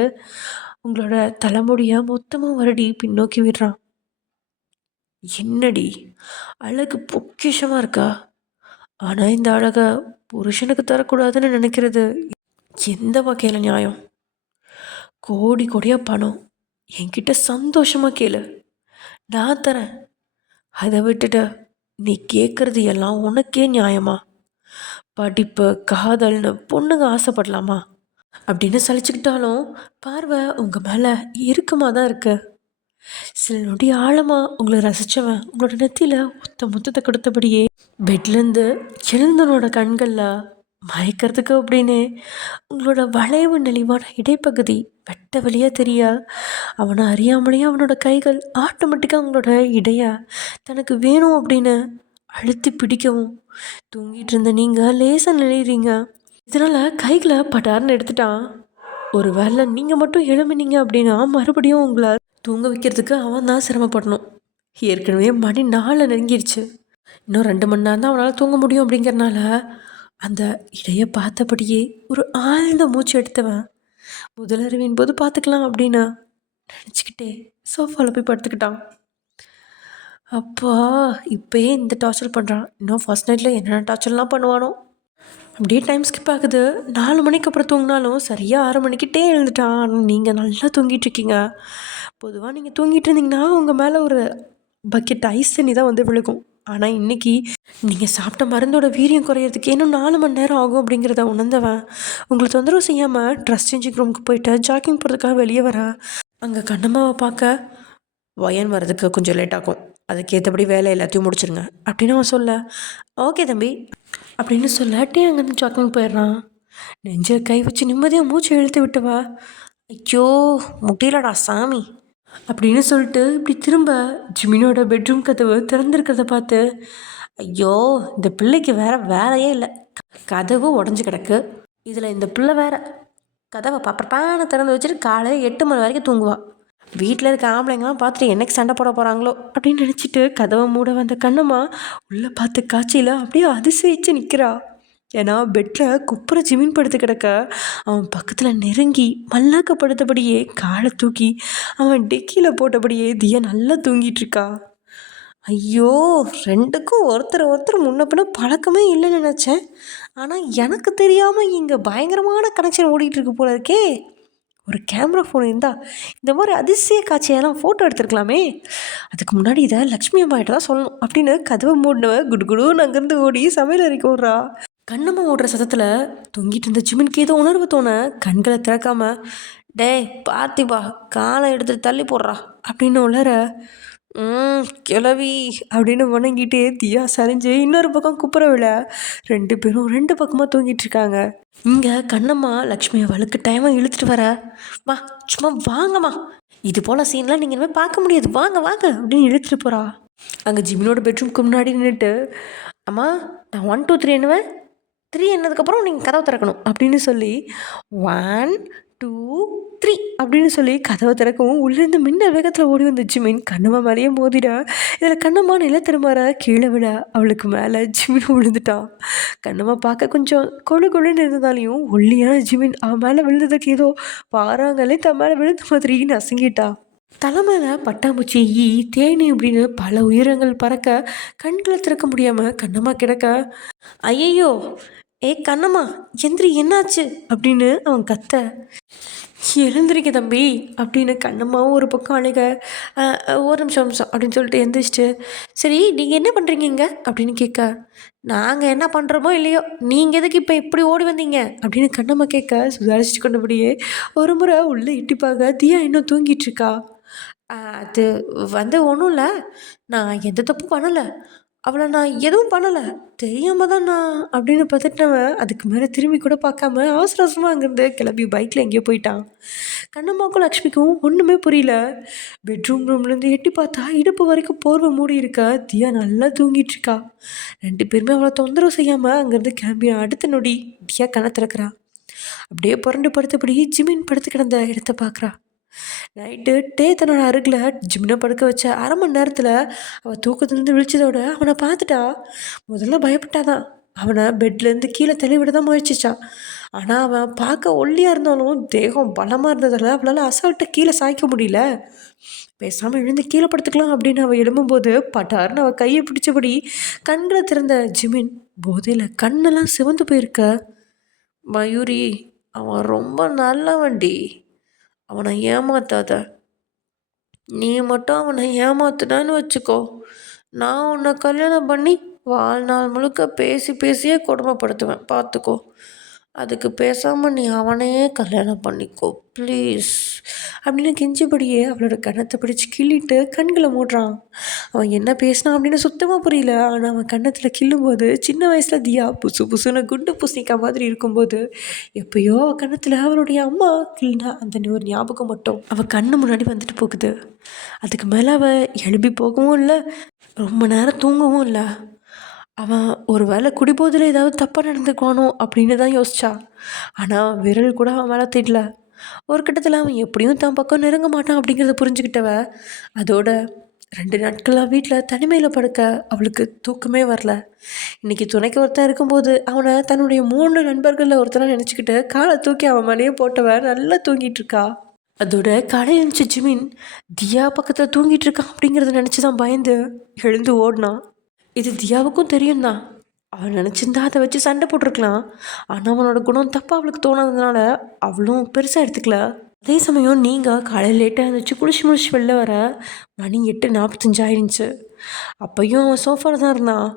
உங்களோட தலைமுடியை மொத்தமாக வருடி பின்னோக்கி விடுறான். என்னடி அழகு பொக்கிஷமாக இருக்கா, ஆனால் இந்த அழகை புருஷனுக்கு தரக்கூடாதுன்னு நினைக்கிறது எந்த வகையில் நியாயம்? கோடி கோடியாக பணம் என்கிட்ட சந்தோஷமாக கேளு, நான் தரேன். அதை விட்டுட்டு நீ கேட்குறது எல்லாம் உனக்கே நியாயமா? படிப்பு காதல்னு பொண்ணுங்க ஆசைப்படலாமா அப்படின்னு சலிச்சுக்கிட்டாலும் பார்வை உங்கள் மேலே இறுக்கமாக தான் இருக்கு. சில நொடி ஆழமாக உங்களை ரசித்தவன் உங்களோட நெத்தியில் ஒத்த முத்தத்தை கொடுத்தபடியே பெட்லேருந்து எழுந்தவனோட கண்களில் மயக்கிறதுக்கு அப்படின்னு உங்களோட வளைவு நெளிவான இடைப்பகுதி வெட்ட வழியாக தெரிய அவனை அறியாமலேயே அவனோட கைகள் ஆட்டோமேட்டிக்காக அவங்களோட இடைய தனக்கு வேணும் அப்படின்னு அழுத்தி பிடிக்கவும் தூங்கிட்டு இருந்த நீங்கள் லேசாக நெளிறீங்க. இதனால் கைகளை பட்டார்னு எடுத்துட்டான். ஒரு வேளை நீங்கள் மட்டும் எழுமினீங்க அப்படின்னா மறுபடியும் உங்களை தூங்க வைக்கிறதுக்கு அவன் தான் சிரமப்படணும். ஏற்கனவே மணி 4 நெருங்கிருச்சு. இன்னும் 2 மணி நேரம் தான் அவனால் தூங்க முடியும். அப்படிங்கிறனால அந்த இடையை பார்த்தபடியே ஒரு ஆழ்ந்த மூச்சு எடுத்தவன் முதலறிவின் போது பார்த்துக்கலாம் அப்படின்னு நினச்சிக்கிட்டே சோஃபாவில் போய் படுத்துக்கிட்டான். அப்பா இப்போயே இந்த டார்ச்சர் பண்ணுறான், இன்னும் ஃபர்ஸ்ட் நைட்டில் என்னென்ன டார்ச்சர்லாம் பண்ணுவானோ. அப்படியே டைம் ஸ்கிப் ஆகுது. 4 மணிக்கு அப்புறம் தூங்கினாலும் சரியாக 6 மணிக்கிட்டே எழுந்துட்டான். ஆனால் நீங்கள் நல்லா தூங்கிட்டுருக்கீங்க. பொதுவாக நீங்கள் தூங்கிட்டு இருந்தீங்கன்னா உங்கள் மேலே ஒரு பக்கெட் ஐஸ் தண்ணி தான் வந்து விழுகும். ஆனால் இன்றைக்கி நீங்கள் சாப்பிட்ட மருந்தோட வீரியம் குறையிறதுக்கு இன்னும் 4 மணி நேரம் ஆகும் அப்படிங்கிறத உணர்ந்தவன் உங்களை தொந்தரவு செய்யாமல் ட்ரெஸ் சேஞ்சிங் ரூமுக்கு போயிட்டு ஜாக்கிங் போகிறதுக்காக வெளியே வர அங்கே கண்ணம்மாவை பார்க்க வயன் வர்றதுக்கு கொஞ்சம் லேட் ஆகும், அதுக்கேற்றபடி வேலை எல்லாத்தையும் முடிச்சிருங்க அப்படின்னு அவன் சொல்ல, ஓகே தம்பி அப்படின்னு சொல்லாட்டே அங்கேருந்து ஜாக்கிங் போயிடுறான். நெஞ்சில் கை வச்சு நிம்மதியாக மூச்சு இழுத்து விட்டுவா. ஐயோ முடியலடா சாமி அப்படின்னு சொல்லிட்டு இப்படி திரும்ப ஜிமினோட பெட்ரூம் கதவு திறந்துருக்கிறத பார்த்து, ஐயோ இந்த பிள்ளைக்கு வேற வேலையே இல்லை, கதவு உடஞ்சி கிடக்கு, இதில் இந்த பிள்ளை வேற கதவை பாப்பப்பான திறந்து வச்சுட்டு காலையில் 8 மணி வரைக்கும் தூங்குவா, வீட்டில் இருக்க ஆம்பளைங்களாம் பார்த்துட்டு என்னைக்கு சண்டை போட போகிறாங்களோ அப்படின்னு நினச்சிட்டு கதவை மூட வந்த கண்ணம்மா உள்ளே பார்த்து காட்சியில் அப்படியே அதிசயிச்சு நிற்கிறா. ஏன்னா பெட்டில் குப்புற ஜிமின் படுத்து கிடக்க அவன் பக்கத்தில் நெருங்கி மல்லாக்கப்படுத்தபடியே காலை தூக்கி அவன் டெக்கியில் போட்டபடியே தியா நல்லா தூங்கிட்டு இருக்கா. ஐயோ 2க்கும் ஒருத்தர் முன்ன பின்ன பழக்கமே இல்லைன்னு நினச்சேன், ஆனால் எனக்கு தெரியாமல் இங்கே பயங்கரமான கனெக்ஷன் ஓடிட்டுருக்கு போல இருக்கே. ஒரு கேமரா ஃபோன் இருந்தால் இந்த மாதிரி அதிசய காட்சியெல்லாம் ஃபோட்டோ எடுத்துருக்கலாமே. அதுக்கு முன்னாடி இதை லக்ஷ்மி அம்மாகிட்ட தான் சொல்லணும் அப்படின்னு கதவை மூடினவன் குடுகுடுன்னு அங்கேருந்து ஓடி சமையல் அறைக்கு ஓடுறா. கண்ணம்மா ஓடுற சத்தத்தில் தொங்கிட்டு இருந்த ஜிமினுக்கு ஏதோ உணர்வு தோண கண்களை திறக்காம, டேய் பார்த்திபா காலை எடுத்துட்டு தள்ளி போடுறா அப்படின்னு உளற, கிளவி அப்படின்னு வணங்கிட்டே தியா சரிஞ்சு இன்னொரு பக்கம் குப்புற விழ 2 பேரும் 2 பக்கமாக தூங்கிட்டு இருக்காங்க. இங்கே கண்ணம்மா லக்ஷ்மியை வழுக்கு டைமாக இழுத்துட்டு வர, மா சும்மா வாங்கம்மா, இது போல் சீன்லாம் நீங்கள் இனிமேல் பார்க்க முடியாது, வாங்க வாங்க அப்படின்னு இழுத்துட்டு போகிறா. அங்கே ஜிமினோட பெட்ரூம்க்கு முன்னாடி நின்றுட்டு, அம்மா நான் 1 2 3 என்னவேன், 3 என்னதுக்கப்புறம் நீங்கள் கதவை திறக்கணும் அப்படின்னு சொல்லி 1 2 3 அப்படின்னு சொல்லி கதவை திறக்கவும் உள்ளேருந்து மின்னல் வேகத்தில் ஓடி வந்து ஜிமின் கண்ணம்மா மேலேயே மோதிடா. இதில் கண்ணம்மா நிலத்தருமாற கீழே விட அவளுக்கு மேலே ஜிமின் விழுந்துட்டான். கண்ணம்மா பார்க்க கொஞ்சம் கொழு கொழுன்னு இருந்ததாலையும் ஒல்லியான ஜிமின் அவன் மேலே விழுந்ததுக்கு ஏதோ பாறாங்களே தன் மேலே விழுந்த மாதிரி நசுங்கிட்டா. தலைமையில பட்டாம்பூச்சி ஈ தேனி அப்படின்னு பல உயிரங்கள் பறக்க கண்களை திறக்க முடியாமல் கண்ணம்மா கிடக்க, ஐயையோ ஏ கண்ணம்மா எந்திரி என்னாச்சு அப்படின்னு அவன் கத்த, எழுந்திரிக்க தம்பி அப்படின்னு கண்ணம்மாவும் ஒரு பக்கம் அழுக, ஒரு நிமிஷம் அப்படின்னு சொல்லிட்டு எந்திரிச்சிட்டு, சரி நீங்கள் என்ன பண்ணுறீங்க இங்கே அப்படின்னு கேட்க, நாங்கள் என்ன பண்ணுறோமோ இல்லையோ நீங்கள் எதுக்கு இப்போ இப்படி ஓடி வந்தீங்க அப்படின்னு கண்ணம்மா கேட்க சுதாரிச்சுட்டு கொண்டபடியே ஒரு முறை உள்ளே இட்டிப்பாக தியா இன்னும் தூங்கிட்டுருக்கா. அது ஒன்றும் இல்லை, நான் எந்த தப்பும் பண்ணலை, அவளை நான் எதுவும் பண்ணலை, தெரியாமல் தான் நான் அப்படின்னு பதட்டினவன் அதுக்கு மேலே திரும்பி கூட பார்க்காம அவசர அவசரமாக அங்கேருந்து கிளம்பி பைக்கில் எங்கேயோ போயிட்டான். கண்ணம்மாவுக்கும் லக்ஷ்மிக்கும் ஒன்றுமே புரியல. ரூம்லேருந்து எட்டி பார்த்தா இடுப்பு வரைக்கும் போர்வை மூடி இருக்கா. தியா நல்லா தூங்கிட்டு இருக்கா. 2 பேருமே அவளை தொந்தரவு செய்யாமல் அங்கேருந்து கிளம்பி அடுத்த நொடி தியா கண்ணை திறக்கிறா. அப்படியே புரண்டு படுத்தபடி ஜிமின் படுத்து கிடந்த இடத்த பார்க்குறா. நைட்டு தன்னோட அருகில் ஜிம்னை படுக்க வச்ச 1/2 மணி நேரத்தில் அவள் தூக்கத்துலேருந்து விழிச்சதோட அவனை பார்த்துட்டா. முதல்ல பயப்பட்டாதான், அவனை பெட்லேருந்து கீழே தள்ளி விட தான் முயற்சிச்சான். ஆனால் அவன் பார்க்க ஒல்லியாக இருந்தாலும் தேகம் பலமாக இருந்ததால் அவளால் அசால்ட்டாக கீழே சாய்க்க முடியல. பேசாமல் எழுந்து கீழே படுத்துக்கலாம் அப்படின்னு அவள் எழும்பும்போது பட்டார்னு அவள் கையை பிடிச்சபடி கண்களை திறந்த ஜிமின் போதையில் கண்ணெல்லாம் சிவந்து போயிருக்க. மயூரி, அவன் ரொம்ப நல்லவன்டி, அவனை ஏமாத்தாத. நீ மட்டும் அவனை ஏமாத்துனான்னு வச்சுக்கோ, நான் உன்னை கல்யாணம் பண்ணி வாழ்நாள் முழுக்க பேசி பேசியே கொடுமைப்படுத்துவேன், பார்த்துக்கோ. அதுக்கு பேசாமல் நீ அவனையே கல்யாணம் பண்ணிக்கோ ப்ளீஸ் அப்படின்னு கெஞ்சபடியே அவளோட கன்னத்தை பிடிச்சி கிள்ளிட்டு கண்களை மூடுறான். அவன் என்ன பேசினான் அப்படின்னு சுத்தமாக புரியல. ஆனால் அவன் கன்னத்தில் கிள்ளும்போது சின்ன வயசில் தியா புசு புசுன்னு குண்டு பூசணிக்கா மாதிரி இருக்கும்போது எப்பயோ அவள் கன்னத்தில் அவளுடைய அம்மா கிள்னா அந்த ஒரு ஞாபகம் மட்டும் அவள் கண்ணு முன்னாடி வந்துட்டு போகுது. அதுக்கு மேலே அவள் எழுப்பி போகவும் இல்லை, ரொம்ப நேரம் தூங்கவும் இல்லை. அவன் ஒரு வேளை குடிபோதில் ஏதாவது தப்பாக நடந்துக்குவானோ அப்படின்னு தான் யோசிச்சா. ஆனால் விரல் கூட அவன் மேலே தெரியல. ஒரு கட்டத்தில் அவன் எப்படியும் தான் பக்கம் நெருங்க மாட்டான் அப்படிங்கிறத புரிஞ்சுக்கிட்டவ அதோட 2 நாட்களாக வீட்டில் தனிமையில் படுக்க அவளுக்கு தூக்கமே வரல. இன்றைக்கி துணைக்கு ஒருத்தன் இருக்கும்போது அவனை தன்னுடைய 3 நண்பர்களில் ஒருத்தனை நினச்சிக்கிட்டு காலை தூக்கி அவன் மேலேயே போட்டவ நல்லா தூங்கிட்டு இருக்கா. அதோட காலையில் நினச்ச ஜிமின் தியா பக்கத்தில் தூங்கிட்டு இருக்கான் அப்படிங்கிறத நினச்சி தான் பயந்து எழுந்து ஓடினான். இது தியாவுக்கும் தெரியும் தான். அவன் நினச்சிருந்தா அதை வச்சு சண்டை போட்டிருக்கலாம். ஆனால் அவனோட குணம் தப்பாக அவளுக்கு தோணாததுனால அவளும் பெருசாக எடுத்துக்கல. அதே சமயம் நீங்கள் காலையில் லேட்டாக இருந்துச்சு குளிச்சு முடிச்சு வெளில வர மணி 8:45 ஆயிடுச்சு. அப்பையும் அவன் சோஃபாவில் தான் இருந்தான்.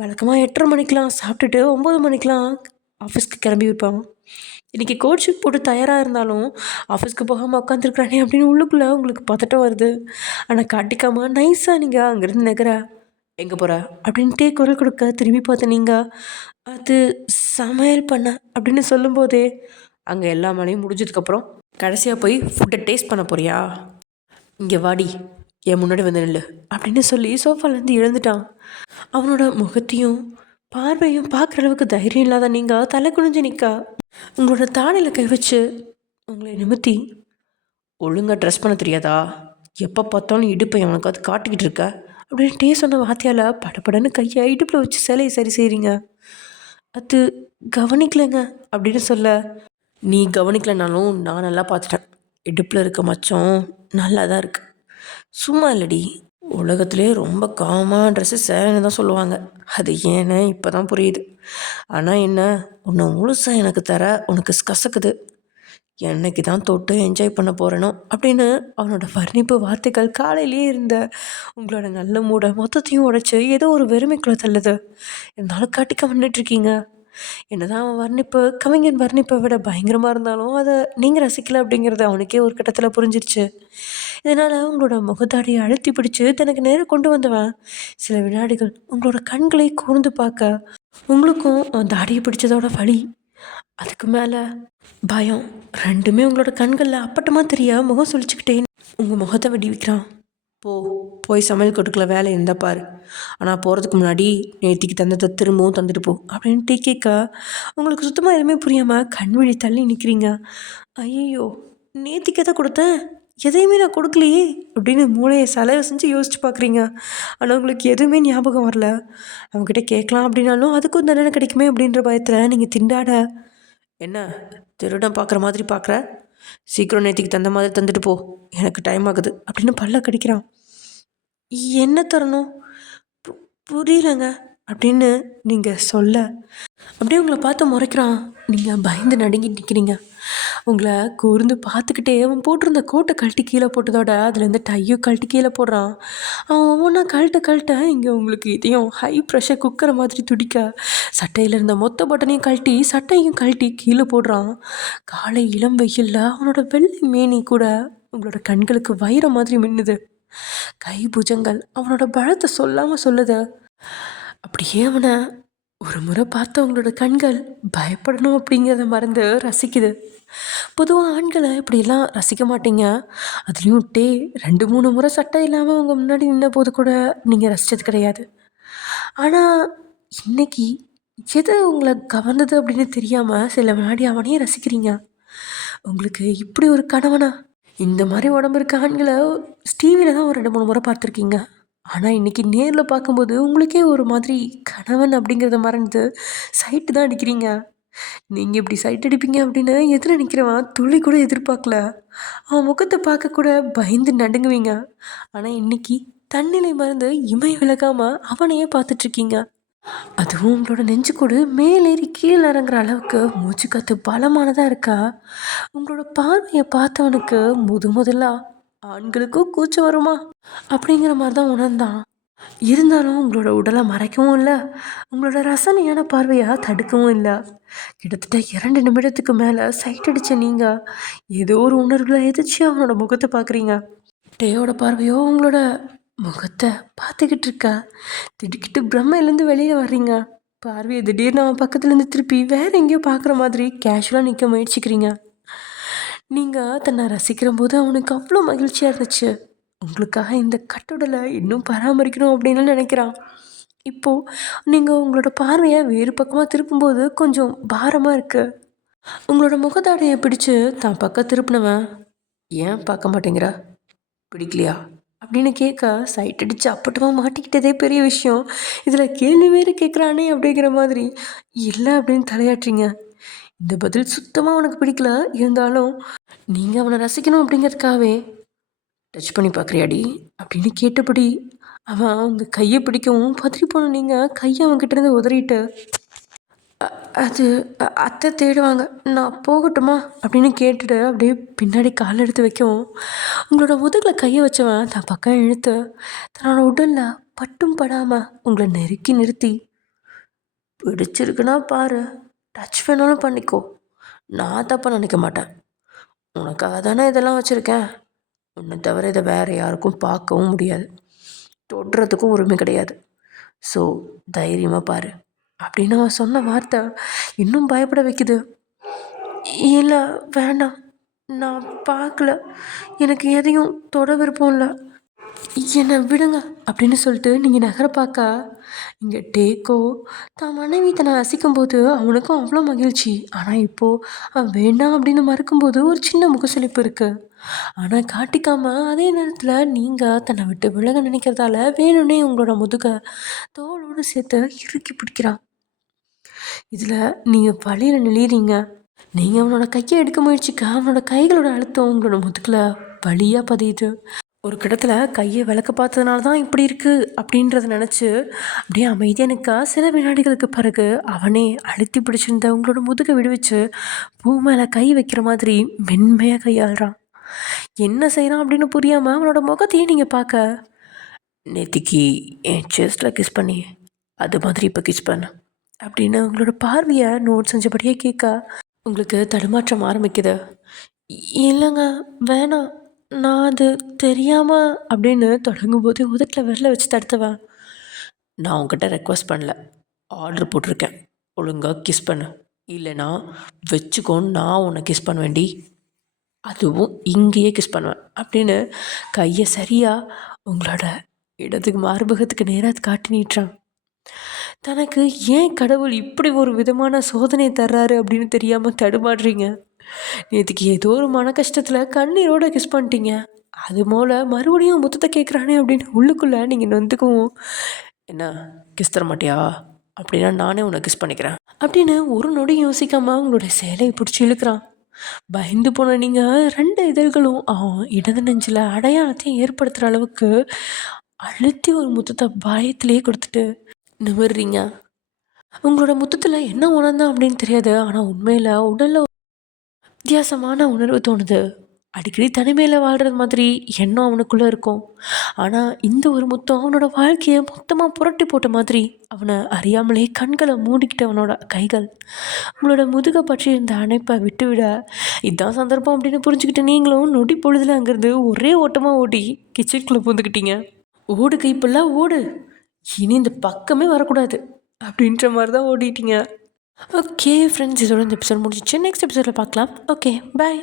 வழக்கமாக 8:30 மணிக்கெலாம் சாப்பிட்டுட்டு 9 மணிக்கெலாம் ஆஃபீஸ்க்கு கிளம்பி வைப்பான். இன்றைக்கி கோட் ஷூட் போட்டு தயாராக இருந்தாலும் ஆஃபீஸ்க்கு போகாமல் உட்காந்துருக்குறானே அப்படின்னு உள்ளுக்குள்ளே உங்களுக்கு பதட்டம் வருது. ஆனால் காட்டிக்காமல் நைஸாக நீங்கள் அங்கேருந்து நகர எங்கே போகிற அப்படின்ட்டே குரல் கொடுக்க திரும்பி பார்த்த நீங்கள் அது சமையல் பண்ண அப்படின்னு சொல்லும்போதே அங்கே எல்லா மழையும் முடிஞ்சதுக்கப்புறம் கடைசியாக போய் ஃபுட்டை டேஸ்ட் பண்ண போறியா, இங்கே வாடி என் முன்னாடி வந்து நில்லு அப்படின்னு சொல்லி சோஃபாலேருந்து எழுந்துட்டான். அவனோட முகத்தையும் பார்வையும் பார்க்குற அளவுக்கு தைரியம் இல்லாத நீங்கள் தலை குனிஞ்சு நிற்க உங்களோட தாடையில் கை வச்சு உங்களை நிமித்தி ஒழுங்காக ட்ரெஸ் பண்ண தெரியாதா, எப்போ பார்த்தாலும் இடுப்பை அவனுக்கு அது காட்டிக்கிட்டு இருக்க அப்படின்ட்டே சொன்ன வார்த்தையால் படப்படன்னு கையை இடுப்பில் வச்சு சிலையை சரி செய்கிறீங்க. அது கவனிக்கலைங்க அப்படின்னு சொல்ல, நீ கவனிக்கலைனாலும் நான் நல்லா பார்த்துட்டேன். இடுப்பில் இருக்க மச்சம் நல்லா தான் இருக்குது, சும்மா இல்லடி. உலகத்துலேயே ரொம்ப காமாக ட்ரெஸ்ஸு சேலைன்னு தான் சொல்லுவாங்க. அது ஏன்னு இப்போ தான் புரியுது. ஆனால் என்ன, உன்னை முழுசாக எனக்கு தர உனக்கு கசக்குது. என்னைக்கு தான் தொட்டு என்ஜாய் பண்ண போகிறேனோ அப்படின்னு அவனோட வர்ணிப்பு வார்த்தைகள் காலையிலேயே இருந்த உங்களோட நல்ல மூட மொத்தத்தையும் உடைச்சி ஏதோ ஒரு வெறுமைக்குள்ள தள்ளுது. இருந்தாலும் காட்டிக்க வந்துட்டுருக்கீங்க. என்னதான் அவன் வர்ணிப்பு கவிஞன் வர்ணிப்பை விட பயங்கரமாக இருந்தாலும் அதை நீங்கள் ரசிக்கலை அப்படிங்கிறது அவனுக்கே ஒரு கட்டத்தில் புரிஞ்சிருச்சு. இதனால் உங்களோட முகத்தாடியை அழுத்தி பிடிச்சி தனக்கு நேரம் கொண்டு வந்தவன் சில வினாடிகள் உங்களோட கண்களை கூர்ந்து பார்க்க உங்களுக்கும் அந்த தாடியை பிடிச்சதோட வலி, அதுக்கு மேலே பயம், ரெண்டுமே உங்களோட கண்களில் அப்பட்டமாக தெரிய முகம் சொல்லிச்சுக்கிட்டே உங்கள் முகத்தை வெடி வைக்கிறான். போய் சமையல் கட்டுக்குள்ள வேலை இருந்தால் பாரு, ஆனால் போகிறதுக்கு முன்னாடி நேற்றுக்கு தந்ததை திரும்பவும் தந்துட்டு போ அப்படின்ட்டு கேட்க உங்களுக்கு சுத்தமாக எதுவுமே புரியாமல் கண்வழி தள்ளி நிற்கிறீங்க. ஐயோ, நேற்றுக்கு எதை கொடுத்தேன், எதையுமே நான் கொடுக்கலையே அப்படின்னு மூளையை செலவு செஞ்சு யோசிச்சு பார்க்குறீங்க. ஆனால் உங்களுக்கு எதுவுமே ஞாபகம் வரல. அவங்ககிட்ட கேட்கலாம் அப்படின்னாலும் அதுக்கும் தண்டனை கிடைக்குமே அப்படின்ற பயத்தில் நீங்கள் திண்டாட, என்ன திருடன் பார்க்குற மாதிரி பார்க்குற, சீக்கிரம் நேற்றுக்கு தந்த மாதிரி தந்துட்டு போ, எனக்கு டைம் ஆகுது அப்படின்னு பல்ல கடிக்கிறான். என்ன தரணும் புரியலங்க அப்படின்னு நீங்கள் சொல்ல அப்படியே உங்களை பார்த்து முறைக்கிறான். நீங்கள் பயந்து நடுங்கி நிற்கிறீங்க. உங்களை கூர்ந்து பார்த்துக்கிட்டே அவன் போட்டிருந்த கோட்டை கழட்டி கீழே போட்டதோட அதுலேருந்து டையும் கழட்டி கீழே போடுறான். அவன் ஒவ்வொன்றா கழட்ட இங்கே உங்களுக்கு இதையும் ஹை ப்ரெஷர் குக்கர மாதிரி துடிக்க சட்டையில் இருந்த மொத்த பட்டனையும் கழட்டி சட்டையும் கழட்டி கீழே போடுறான். காலை இளம் வெயிலில் அவனோட வெள்ளை மேனி கூட உங்களோட கண்களுக்கு வைரம் மாதிரி மின்னுது. கை புஜங்கள் அவனோட பலத்தை சொல்லாமல் சொல்லுது. அப்படியே அவனை ஒரு முறை பார்த்து அவங்களோட கண்கள் பயப்படணும் அப்படிங்கிறத மறந்து ரசிக்குது. பொதுவாக ஆண்களை இப்படியெல்லாம் ரசிக்க மாட்டீங்க. அதுலேயும் 2-3 முறை சட்டை இல்லாமல் அவங்க முன்னாடி நின்ற போது கூட நீங்கள் ரசித்தது கிடையாது. ஆனால் இன்னைக்கு எது உங்களை கவர்ந்தது அப்படின்னு தெரியாமல் சில வினாடி அவனையே ரசிக்கிறீங்க. உங்களுக்கு இப்படி ஒரு கணவனா? இந்த மாதிரி உடம்பு இருக்க ஆண்களை டிவியில் தான் ஒரு 2-3 முறை பார்த்துருக்கீங்க. ஆனால் இன்றைக்கி நேரில் பார்க்கும்போது உங்களுக்கே ஒரு மாதிரி கணவன் அப்படிங்கிறத மறந்து சைட்டு தான் அடிக்கிறீங்க. நீங்கள் இப்படி சைட் அடிப்பீங்க அப்படின்னு எதிர நிற்கிறவன் துளி கூட எதிர்பார்க்கல. அவன் முகத்தை பார்க்க கூட பயந்து நடுங்குவீங்க. ஆனால் இன்னைக்கு தன்னிலை மறந்து இமை விலகாமல் அவனையே பார்த்துட்ருக்கீங்க. அதுவும் உங்களோட நெஞ்சுக்கூடு மேலேறி கீழே இறங்குற அளவுக்கு மூச்சு காற்று பலமானதாக இருக்கா? உங்களோட பார்வையை பார்த்தவனுக்கு முதல்ல ஆண்களுக்கும் கூச்சம் வருமா அப்படிங்கிற மாதிரி தான் உணர்ந்தான். இருந்தாலும் உங்களோட உடலை மறைக்கவும் இல்லை, உங்களோட ரசனையான பார்வையாக தடுக்கவும் இல்லை. கிட்டத்தட்ட 2 நிமிடத்துக்கு மேலே சைட் அடித்த நீங்கள் ஏதோ ஒரு உணர்வுகளை எதிர்த்து அவனோட முகத்தை பார்க்குறீங்க. டேயோட பார்வையோ உங்களோட முகத்தை பார்த்துக்கிட்டு இருக்கா. திடுக்கிட்டு பிரம்மையிலேருந்து வெளியே வர்றீங்க. பார்வையை திடீர்னு அவன் பக்கத்துலேருந்து திருப்பி வேற எங்கேயோ பார்க்குற மாதிரி கேஷுவலாக நிற்க முயற்சிக்கிறீங்க. நீங்கள் தன்னை ரசிக்கிற போது அவனுக்கு அவ்வளோ மகிழ்ச்சியாக இருந்துச்சு. உங்களுக்காக இந்த கட்டுடலை இன்னும் பராமரிக்கணும் அப்படின்னு நினைக்கிறான். இப்போது நீங்கள் உங்களோட பார்வையை வேறு பக்கமாக திருப்பும்போது கொஞ்சம் பாரமாக இருக்குது. உங்களோட முகத்தாடையை பிடிச்சு தான் பக்கம் திருப்பினவன், ஏன் பார்க்க மாட்டேங்கிற, பிடிக்கலையா அப்படின்னு கேட்க சைட் அடித்து அப்பட்டமாக மாட்டிக்கிட்டதே பெரிய விஷயம். இதில் கேள்வி வேறு கேட்குறானே அப்படிங்கிற மாதிரி இல்லை அப்படின்னு தலையாட்டுறீங்க. இந்த பதில் சுத்தமாக உனக்கு பிடிக்கல. இருந்தாலும் நீங்கள் அவனை ரசிக்கணும் அப்படிங்கிறதுக்காகவே டச் பண்ணி பார்க்குறியாடி அப்படின்னு கேட்டபடி அவன் அவங்க கையை பிடிக்கவும் பதறி போன நீங்கள் கையை அவன்கிட்ட இருந்து உதறிட்டு, அது அத்தை தேடுவாங்க, நான் போகட்டுமா அப்படின்னு கேட்டுட்டு அப்படியே பின்னாடி கால் எடுத்து வைக்கவும் உங்களோட முதுகில் கையை வச்சவன் தான் பக்கம் இழுத்து தன்னோட உடலில் பட்டும் படாமல் உங்களை நெருக்கி நிறுத்தி, பிடிச்சிருக்குன்னா பாரு, டச் வேணாலும் பண்ணிக்கோ, நான் தப்பாக நினைக்க மாட்டேன், உனக்காக தானே இதெல்லாம் வச்சுருக்கேன், உன்னை தவிர இதை வேறு யாருக்கும் பார்க்கவும் முடியாது, தொடுறதுக்கும் உரிமை கிடையாது, ஸோ தைரியமாக பாரு அப்படின்னு அவன் சொன்ன வார்த்தை இன்னும் பயப்பட வைக்குது. இல்லை வேண்டாம், நான் பார்க்கல, எனக்கு எதையும் தொட விருப்பம் இல்லை, என்னை விடுங்க அப்படின்னு சொல்லிட்டு நீங்கள் நகர பார்க்க இங்கே டேக்கோ தான் மனைவி தன்னை ரசிக்கும்போது அவனுக்கும் அவ்வளோ மகிழ்ச்சி. ஆனால் இப்போது அவன் வேண்டாம் அப்படின்னு மறுக்கும்போது ஒரு சின்ன முகசுளிப்பு இருக்குது. ஆனால் காட்டிக்காமல் அதே நேரத்தில் நீங்கள் தன்னை விட்டு விலக நினைக்கிறதால வேணும்னே உங்களோட முதுகை தோளோடு சேர்த்து இறுக்கி பிடிக்கிறான். இதில் நீங்கள் வழியில் நெளிறீங்க. நீங்கள் அவனோட கையை எடுக்க முயற்சிக்க அவனோட கைகளோட அழுத்தம் உங்களோட முதுகில் வலியாக பதியுது. ஒரு கிடத்துல கையை விளக்க பார்த்ததுனால தான் இப்படி இருக்குது அப்படின்றத நினச்சி அப்படியே அமைதியாக நிற்கா. சில வினாடிகளுக்கு பிறகு அவனே அழுத்தி பிடிச்சிருந்த உங்களோட முதுகை விடுவிச்சு பூ மேலே கை வைக்கிற மாதிரி மென்மையாக கையாளுறான். என்ன செய்கிறான் அப்படின்னு புரியாமல் அவனோட முகத்தையே நீங்கள் பார்க்க, நேத்திக்கு என் செஸ்டில் கிஸ் பண்ணி அது மாதிரி இப்போ கிஸ் பண்ண அப்படின்னு உங்களோட பார்வையை நோட் செஞ்சபடியே கேட்க உங்களுக்கு தடுமாற்றம் ஆரம்பிக்குது. இல்லைங்க வேணாம், நான் அது தெரியாமல் அப்படின்னு தொடங்கும்போது உதட்டில் விரல வச்சு தடுத்தவன், நான் உங்ககிட்ட ரெக்வஸ்ட் பண்ணல, ஆர்டர் போட்டிருக்கேன், ஒழுங்காக கிஸ் பண்ணு, இல்லைனா வச்சுக்கோன்னு நான் உன்னை கிஸ் பண்ண வேண்டி, அதுவும் இங்கேயே கிஸ் பண்ணுவேன் அப்படின்னு கையை சரியாக உங்களோட இடத்துக்கு மார்பகத்துக்கு நேராக காட்டி நீட்டுறான். தனக்கு ஏன் கடவுள் இப்படி ஒரு விதமான சோதனை தர்றாரு அப்படின்னு தெரியாமல் தடுமாடுறீங்க. நேற்றுக்கு ஏதோ ஒரு மன கஷ்டத்தில் கண்ணீரோட கிஸ் பண்ணிட்டீங்க, அது போல் மறுபடியும் முத்தத்தை கேட்குறானே அப்படின்னு உள்ளுக்குள்ளே நீங்கள் நொந்துக்கவும், என்ன கிஸ் தர மாட்டியா, அப்படின்னா நானே உன்னை கிஸ் பண்ணிக்கிறேன் அப்படின்னு ஒரு நொடி யோசிக்காமல் உங்களுடைய சேலையை பிடிச்சி இழுக்கிறான். பயந்து போன நீங்கள் 2 இதழ்களும் இடது நெஞ்சில் அடையாளத்தையும் ஏற்படுத்துகிற அளவுக்கு அழுத்தி ஒரு முத்தத்தை பயத்திலே கொடுத்துட்டு நிமிர்றீங்க. உங்களோட முத்தத்தில் என்ன உணர்ந்தான் அப்படின்னு தெரியாது. ஆனால் உண்மையில் உடலில் வித்தியாசமான உணர்வு தோணுது. அடிக்கடி தனிமையில் வாழ்கிறது மாதிரி எண்ணம் அவனுக்குள்ளே இருக்கும். ஆனால் இந்த ஒரு முத்தம் அவனோட வாழ்க்கையை மொத்தமாக புரட்டி போட்ட மாதிரி அவனை அறியாமலே கண்களை மூடிக்கிட்ட அவனோட கைகள் உங்களோட முதுகை பற்றி இருந்த அணைப்பை விட்டுவிட இதுதான் சந்தர்ப்பம் அப்படின்னு புரிஞ்சுக்கிட்டு நீங்களும் நொடி பொழுதில் அங்கேருந்து ஒரே ஓட்டமாக ஓடி கிச்சனுக்குள்ளே பூந்துக்கிட்டீங்க. ஓடு கைப்பெல்லாம் ஓடு, இனி இந்த பக்கமே வரக்கூடாது அப்படின்ற மாதிரி தான் ஓடிட்டீங்க. ஓகே ஃப்ரெண்ட்ஸ், இதோட இந்த எபிசோட் முடிஞ்சிச்சு. நெக்ஸ்ட் எபிசோடில் பார்க்கலாம். Okay bye.